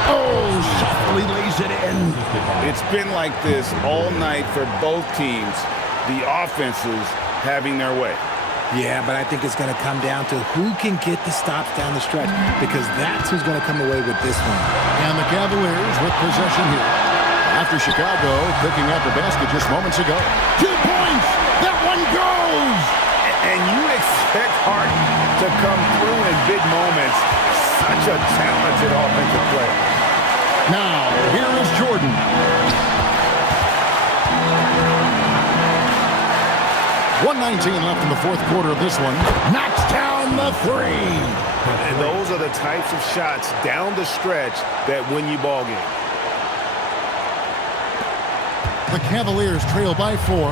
Oh, softly lays it in. It's been like this all night for both teams. The offenses having their way. Yeah, but I think it's going to come down to who can get the stops down the stretch, because that's who's going to come away with this one. And the Cavaliers with possession here. After Chicago picking up the basket just moments ago. 2 points! That one goes! And you expect Harden to come through in big moments. Such a talented offensive player. Now, here is Jordan. .119 left in the fourth quarter of this one. Knocks down the 3. And those are the types of shots down the stretch that win you ball games. The Cavaliers trail by 4.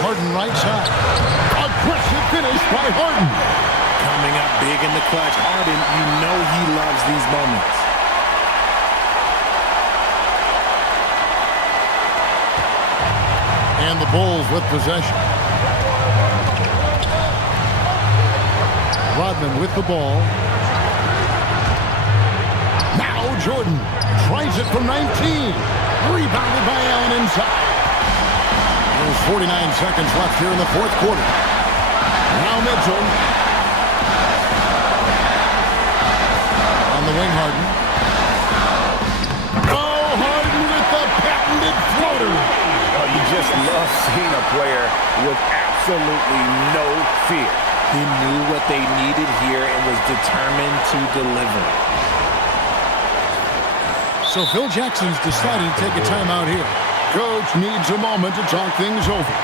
Harden right side. Aggressive finish by Harden. Coming up big in the clutch. Harden, you know he loves these moments. And the Bulls with possession. Rodman with the ball. Now Jordan tries it from 19. Rebounded by Allen inside. There's 49 seconds left here in the fourth quarter. Now Mitchell. On the wing, Harden. Oh, Harden with the patented floater. Oh, you just love seeing a player with absolutely no fear. He knew what they needed here and was determined to deliver. So Phil Jackson's decided to take a timeout here. Coach needs a moment to talk things over.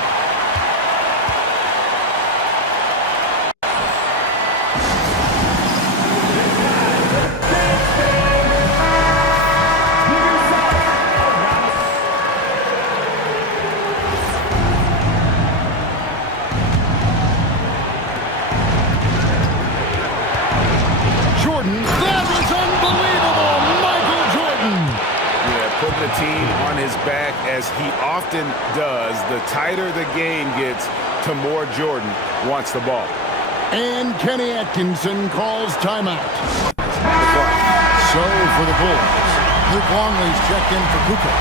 The team on his back, as he often does. The tighter the game gets, the more Jordan wants the ball. And Kenny Atkinson calls timeout. So for the Bulls, Luke Longley's checked in for Kukoc,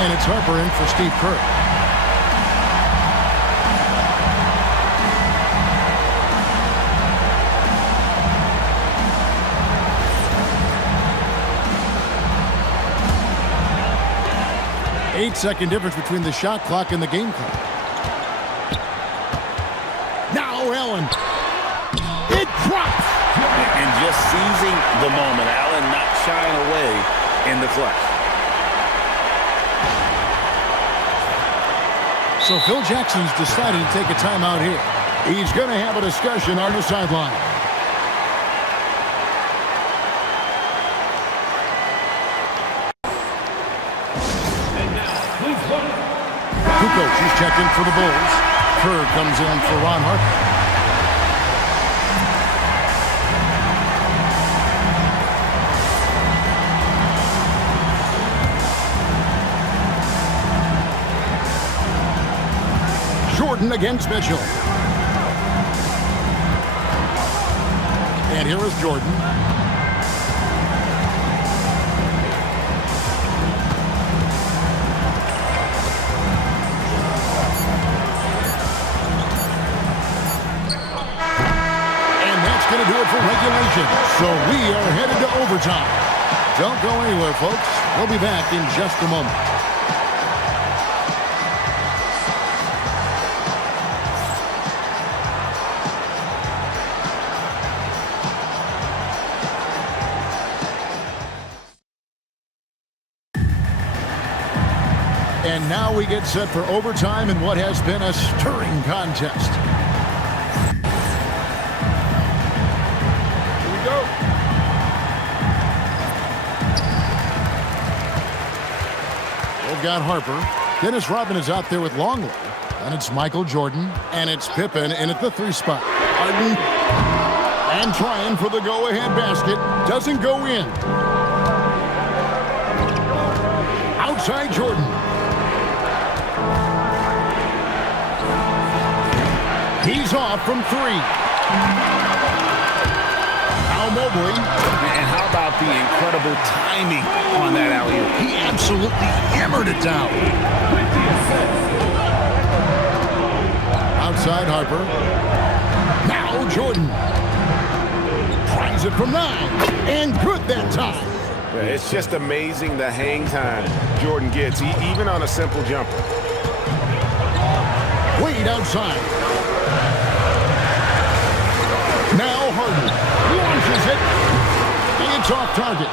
and it's Harper in for Steve Kerr. Eight-second difference between the shot clock and the game clock. Now Allen. It drops. And just seizing the moment. Allen not shying away in the clutch. So Phil Jackson's decided to take a timeout here. He's going to have a discussion on the sideline. Kukoc is checked in for the Bulls. Kerr comes in for Ron Harper. Jordan against Mitchell. And here is Jordan. Going to do it for regulation. So we are headed to overtime. Don't go anywhere, folks. We'll be back in just a moment. And now we get set for overtime in what has been a stirring contest. They've got Harper. Dennis Rodman is out there with Longley. And it's Michael Jordan. And it's Pippen in at the 3 spot. Harden. And trying for the go-ahead basket. Doesn't go in. Outside Jordan. He's off from 3. Now Mobley. And how about the incredible timing on that alley-oop? He absolutely hammered it down. Outside Harper. Now Jordan. Tries it from 9. And good that time. It's just amazing the hang time Jordan gets, even on a simple jumper. Wade outside. Now Harden launches it. It's off target.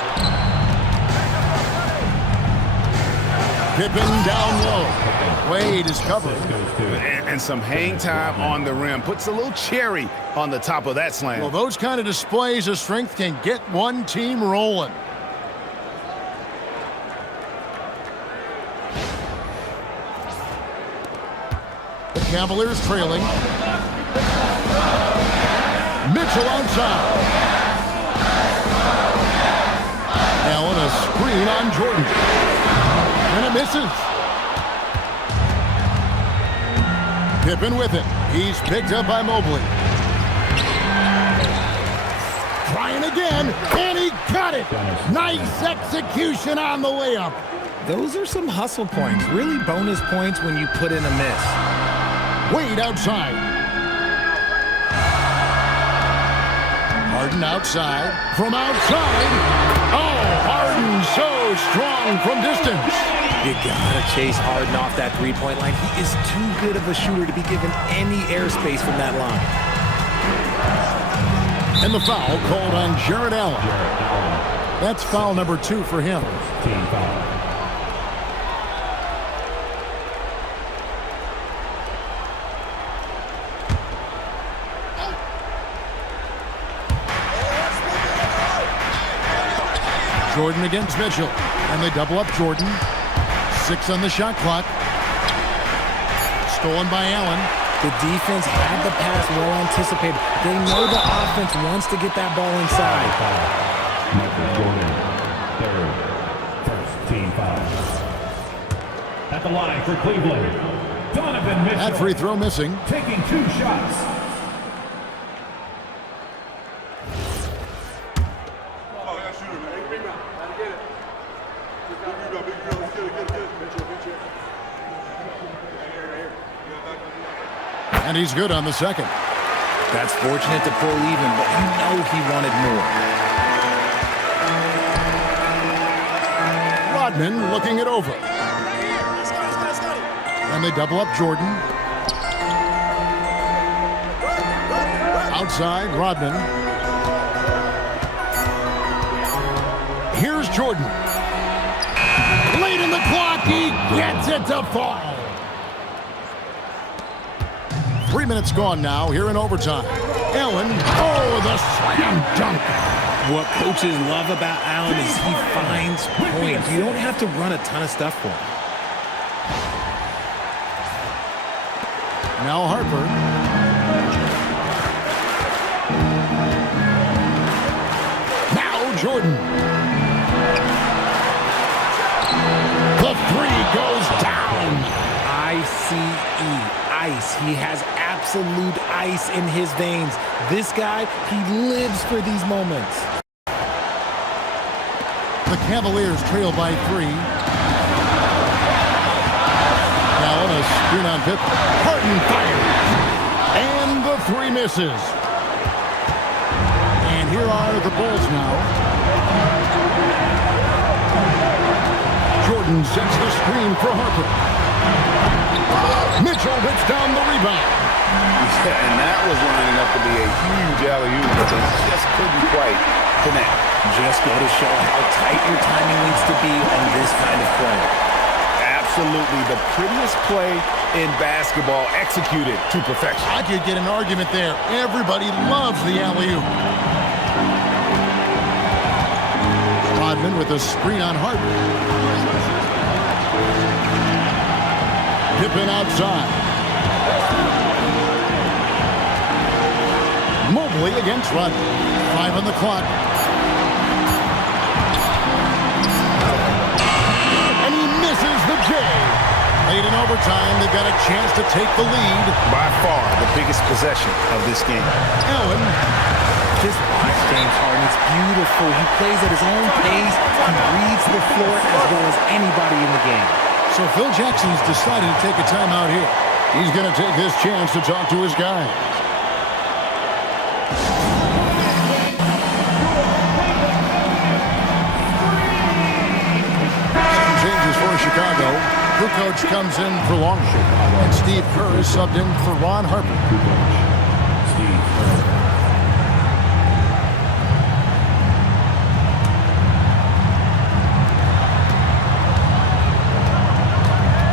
Pippen down low. Wade is covering. And some hang time on the rim. Puts a little cherry on the top of that slam. Well, those kind of displays of strength can get one team rolling. The Cavaliers trailing. Mitchell outside. Allen a screen on Jordan. And it misses. Pippen with it. He's picked up by Mobley. Trying again, and he got it. Nice execution on the layup. Those are some hustle points. Really bonus points when you put in a miss. Wade outside. Harden outside. From outside. Oh, Harden so strong from distance. You gotta chase Harden off that three-point line. He is too good of a shooter to be given any airspace from that line. And the foul called on Jared Allen. That's foul number 2 for him. Team foul. Jordan against Mitchell. And they double up Jordan. 6 on the shot clock. Stolen by Allen. The defense had the pass well anticipated. They know the offense wants to get that ball inside. Michael Jordan, third, first team foul. At the line for Cleveland, Donovan Mitchell. That free throw missing. Taking 2 shots. And he's good on the second. That's fortunate to pull even, but you know he wanted more. Rodman looking it over. And they double up Jordan. Outside, Rodman. Here's Jordan. Late in the clock, he gets it to fall. 3 minutes gone now here in overtime. Allen, oh, the slam dunk. What coaches love about Allen is he finds points. You don't have to run a ton of stuff for him. Now Harper. Now Jordan. The 3 goes down. ICE, ice. He has absolute ice in his veins. This guy, he lives for these moments. The Cavaliers trail by 3. Now on a screen on Pippen. Harden fires. And the 3 misses. And here are the Bulls now. Jordan sets the screen for Harper. Mitchell hits down the rebound. Yeah, and that was lining up to be a huge alley-oop, but they just couldn't quite connect. Just go to show how tight your timing needs to be on this kind of play. Absolutely the prettiest play in basketball, executed to perfection. I could get an argument there. Everybody loves the alley-oop. Rodman with a screen on Harden. Pippen outside. Mobley against Rodman. 5 on the clock. And he misses the J. Late in overtime, they've got a chance to take the lead. By far the biggest possession of this game. Allen. Just watch James Harden. It's beautiful. He plays at his own pace. He reads the floor as well as anybody in the game. So Phil Jackson's decided to take a timeout here. He's going to take this chance to talk to his guys. Some changes for Chicago. New coach comes in for Long. And Steve Kerr is subbed in for Ron Harper.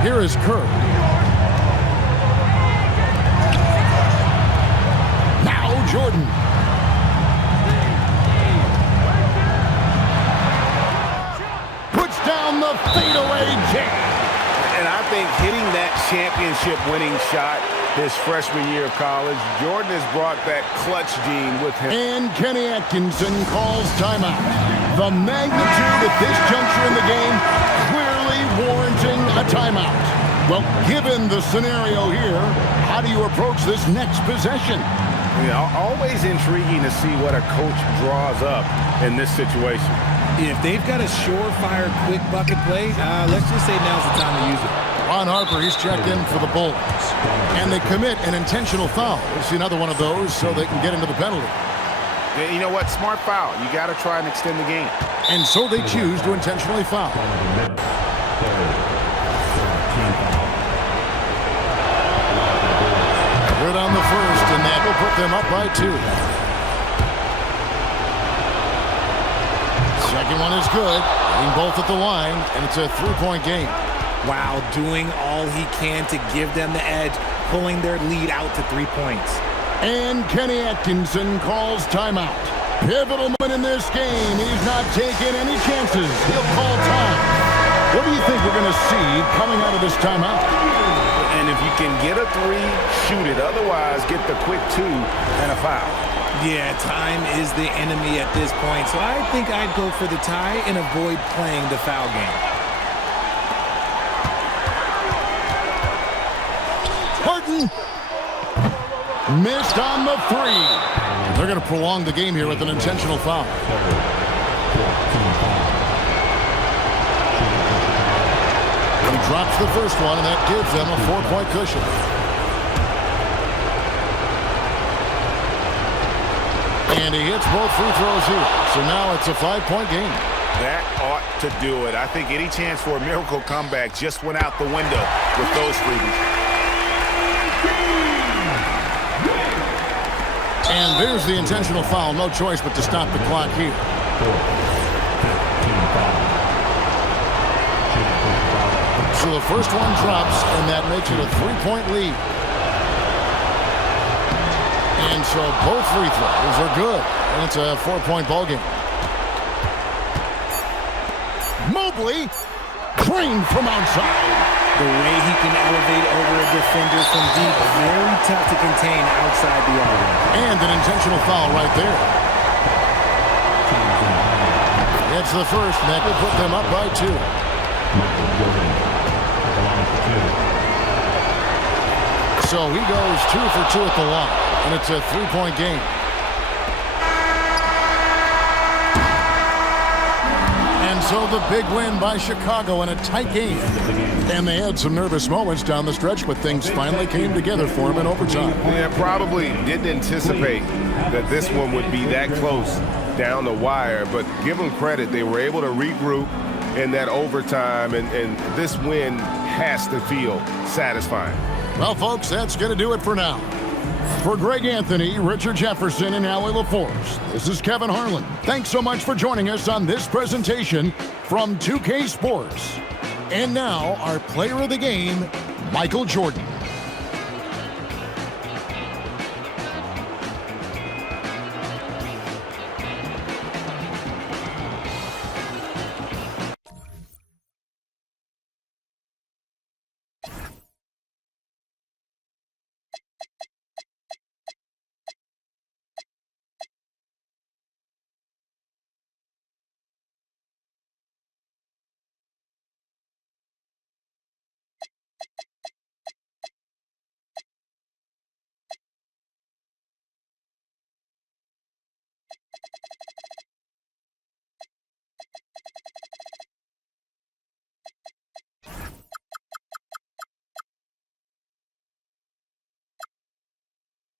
Here is Kerr. Now Jordan. Puts down the fadeaway jam. And I think hitting that championship-winning shot his freshman year of college, Jordan has brought that clutch gene with him. And Kenny Atkinson calls timeout. The magnitude at this juncture in the game clearly warranting a timeout. Well, given the scenario here, how do you approach this next possession? Yeah, always intriguing to see what a coach draws up in this situation. If they've got a surefire quick bucket play, let's just say now's the time to use it. Ron Harper, he's checked in for the Bulls. And they commit an intentional foul. We'll see another one of those so they can get into the penalty. Yeah, you know what? Smart foul. You got to try and extend the game. And so they choose to intentionally foul. Good on the first, and that will put them up by 2. Second one is good. Hitting both at the line, and it's a three-point game. Wow, doing all he can to give them the edge, pulling their lead out to 3 points. And Kenny Atkinson calls timeout. Pivotal moment in this game. He's not taking any chances. He'll call time. What do you think we're going to see coming out of this timeout? And if you can get a three, shoot it. Otherwise, get the quick two and a foul. Yeah, time is the enemy at this point, so I think I'd go for the tie and avoid playing the foul game. Harden missed on the three. They're going to prolong the game here with an intentional foul. He drops the first one, and that gives them a 4-point cushion. And he hits both free throws here. So now it's a 5-point game. That ought to do it. I think any chance for a miracle comeback just went out the window with those freebies. And there's the intentional foul. No choice but to stop the clock here. So the first one drops, and that makes it a 3-point lead. And so both free throws are good. And it's a 4-point ball game. Mobley, drained from outside. The way he can elevate over a defender from deep, very tough to contain outside the arc. And an intentional foul right there. It's the first, and that will put them up by 2. So he goes 2 for 2 at the line, and it's a 3-point game. And so the big win by Chicago in a tight game. And they had some nervous moments down the stretch, but things finally came together for them in overtime. Yeah, probably didn't anticipate that this one would be that close down the wire, but give them credit. They were able to regroup in that overtime, and this win has to feel satisfying. Well, folks, that's going to do it for now. For Greg Anthony, Richard Jefferson, and Allie LaForce, this is Kevin Harlan. Thanks so much for joining us on this presentation from 2K Sports. And now, our player of the game, Michael Jordan.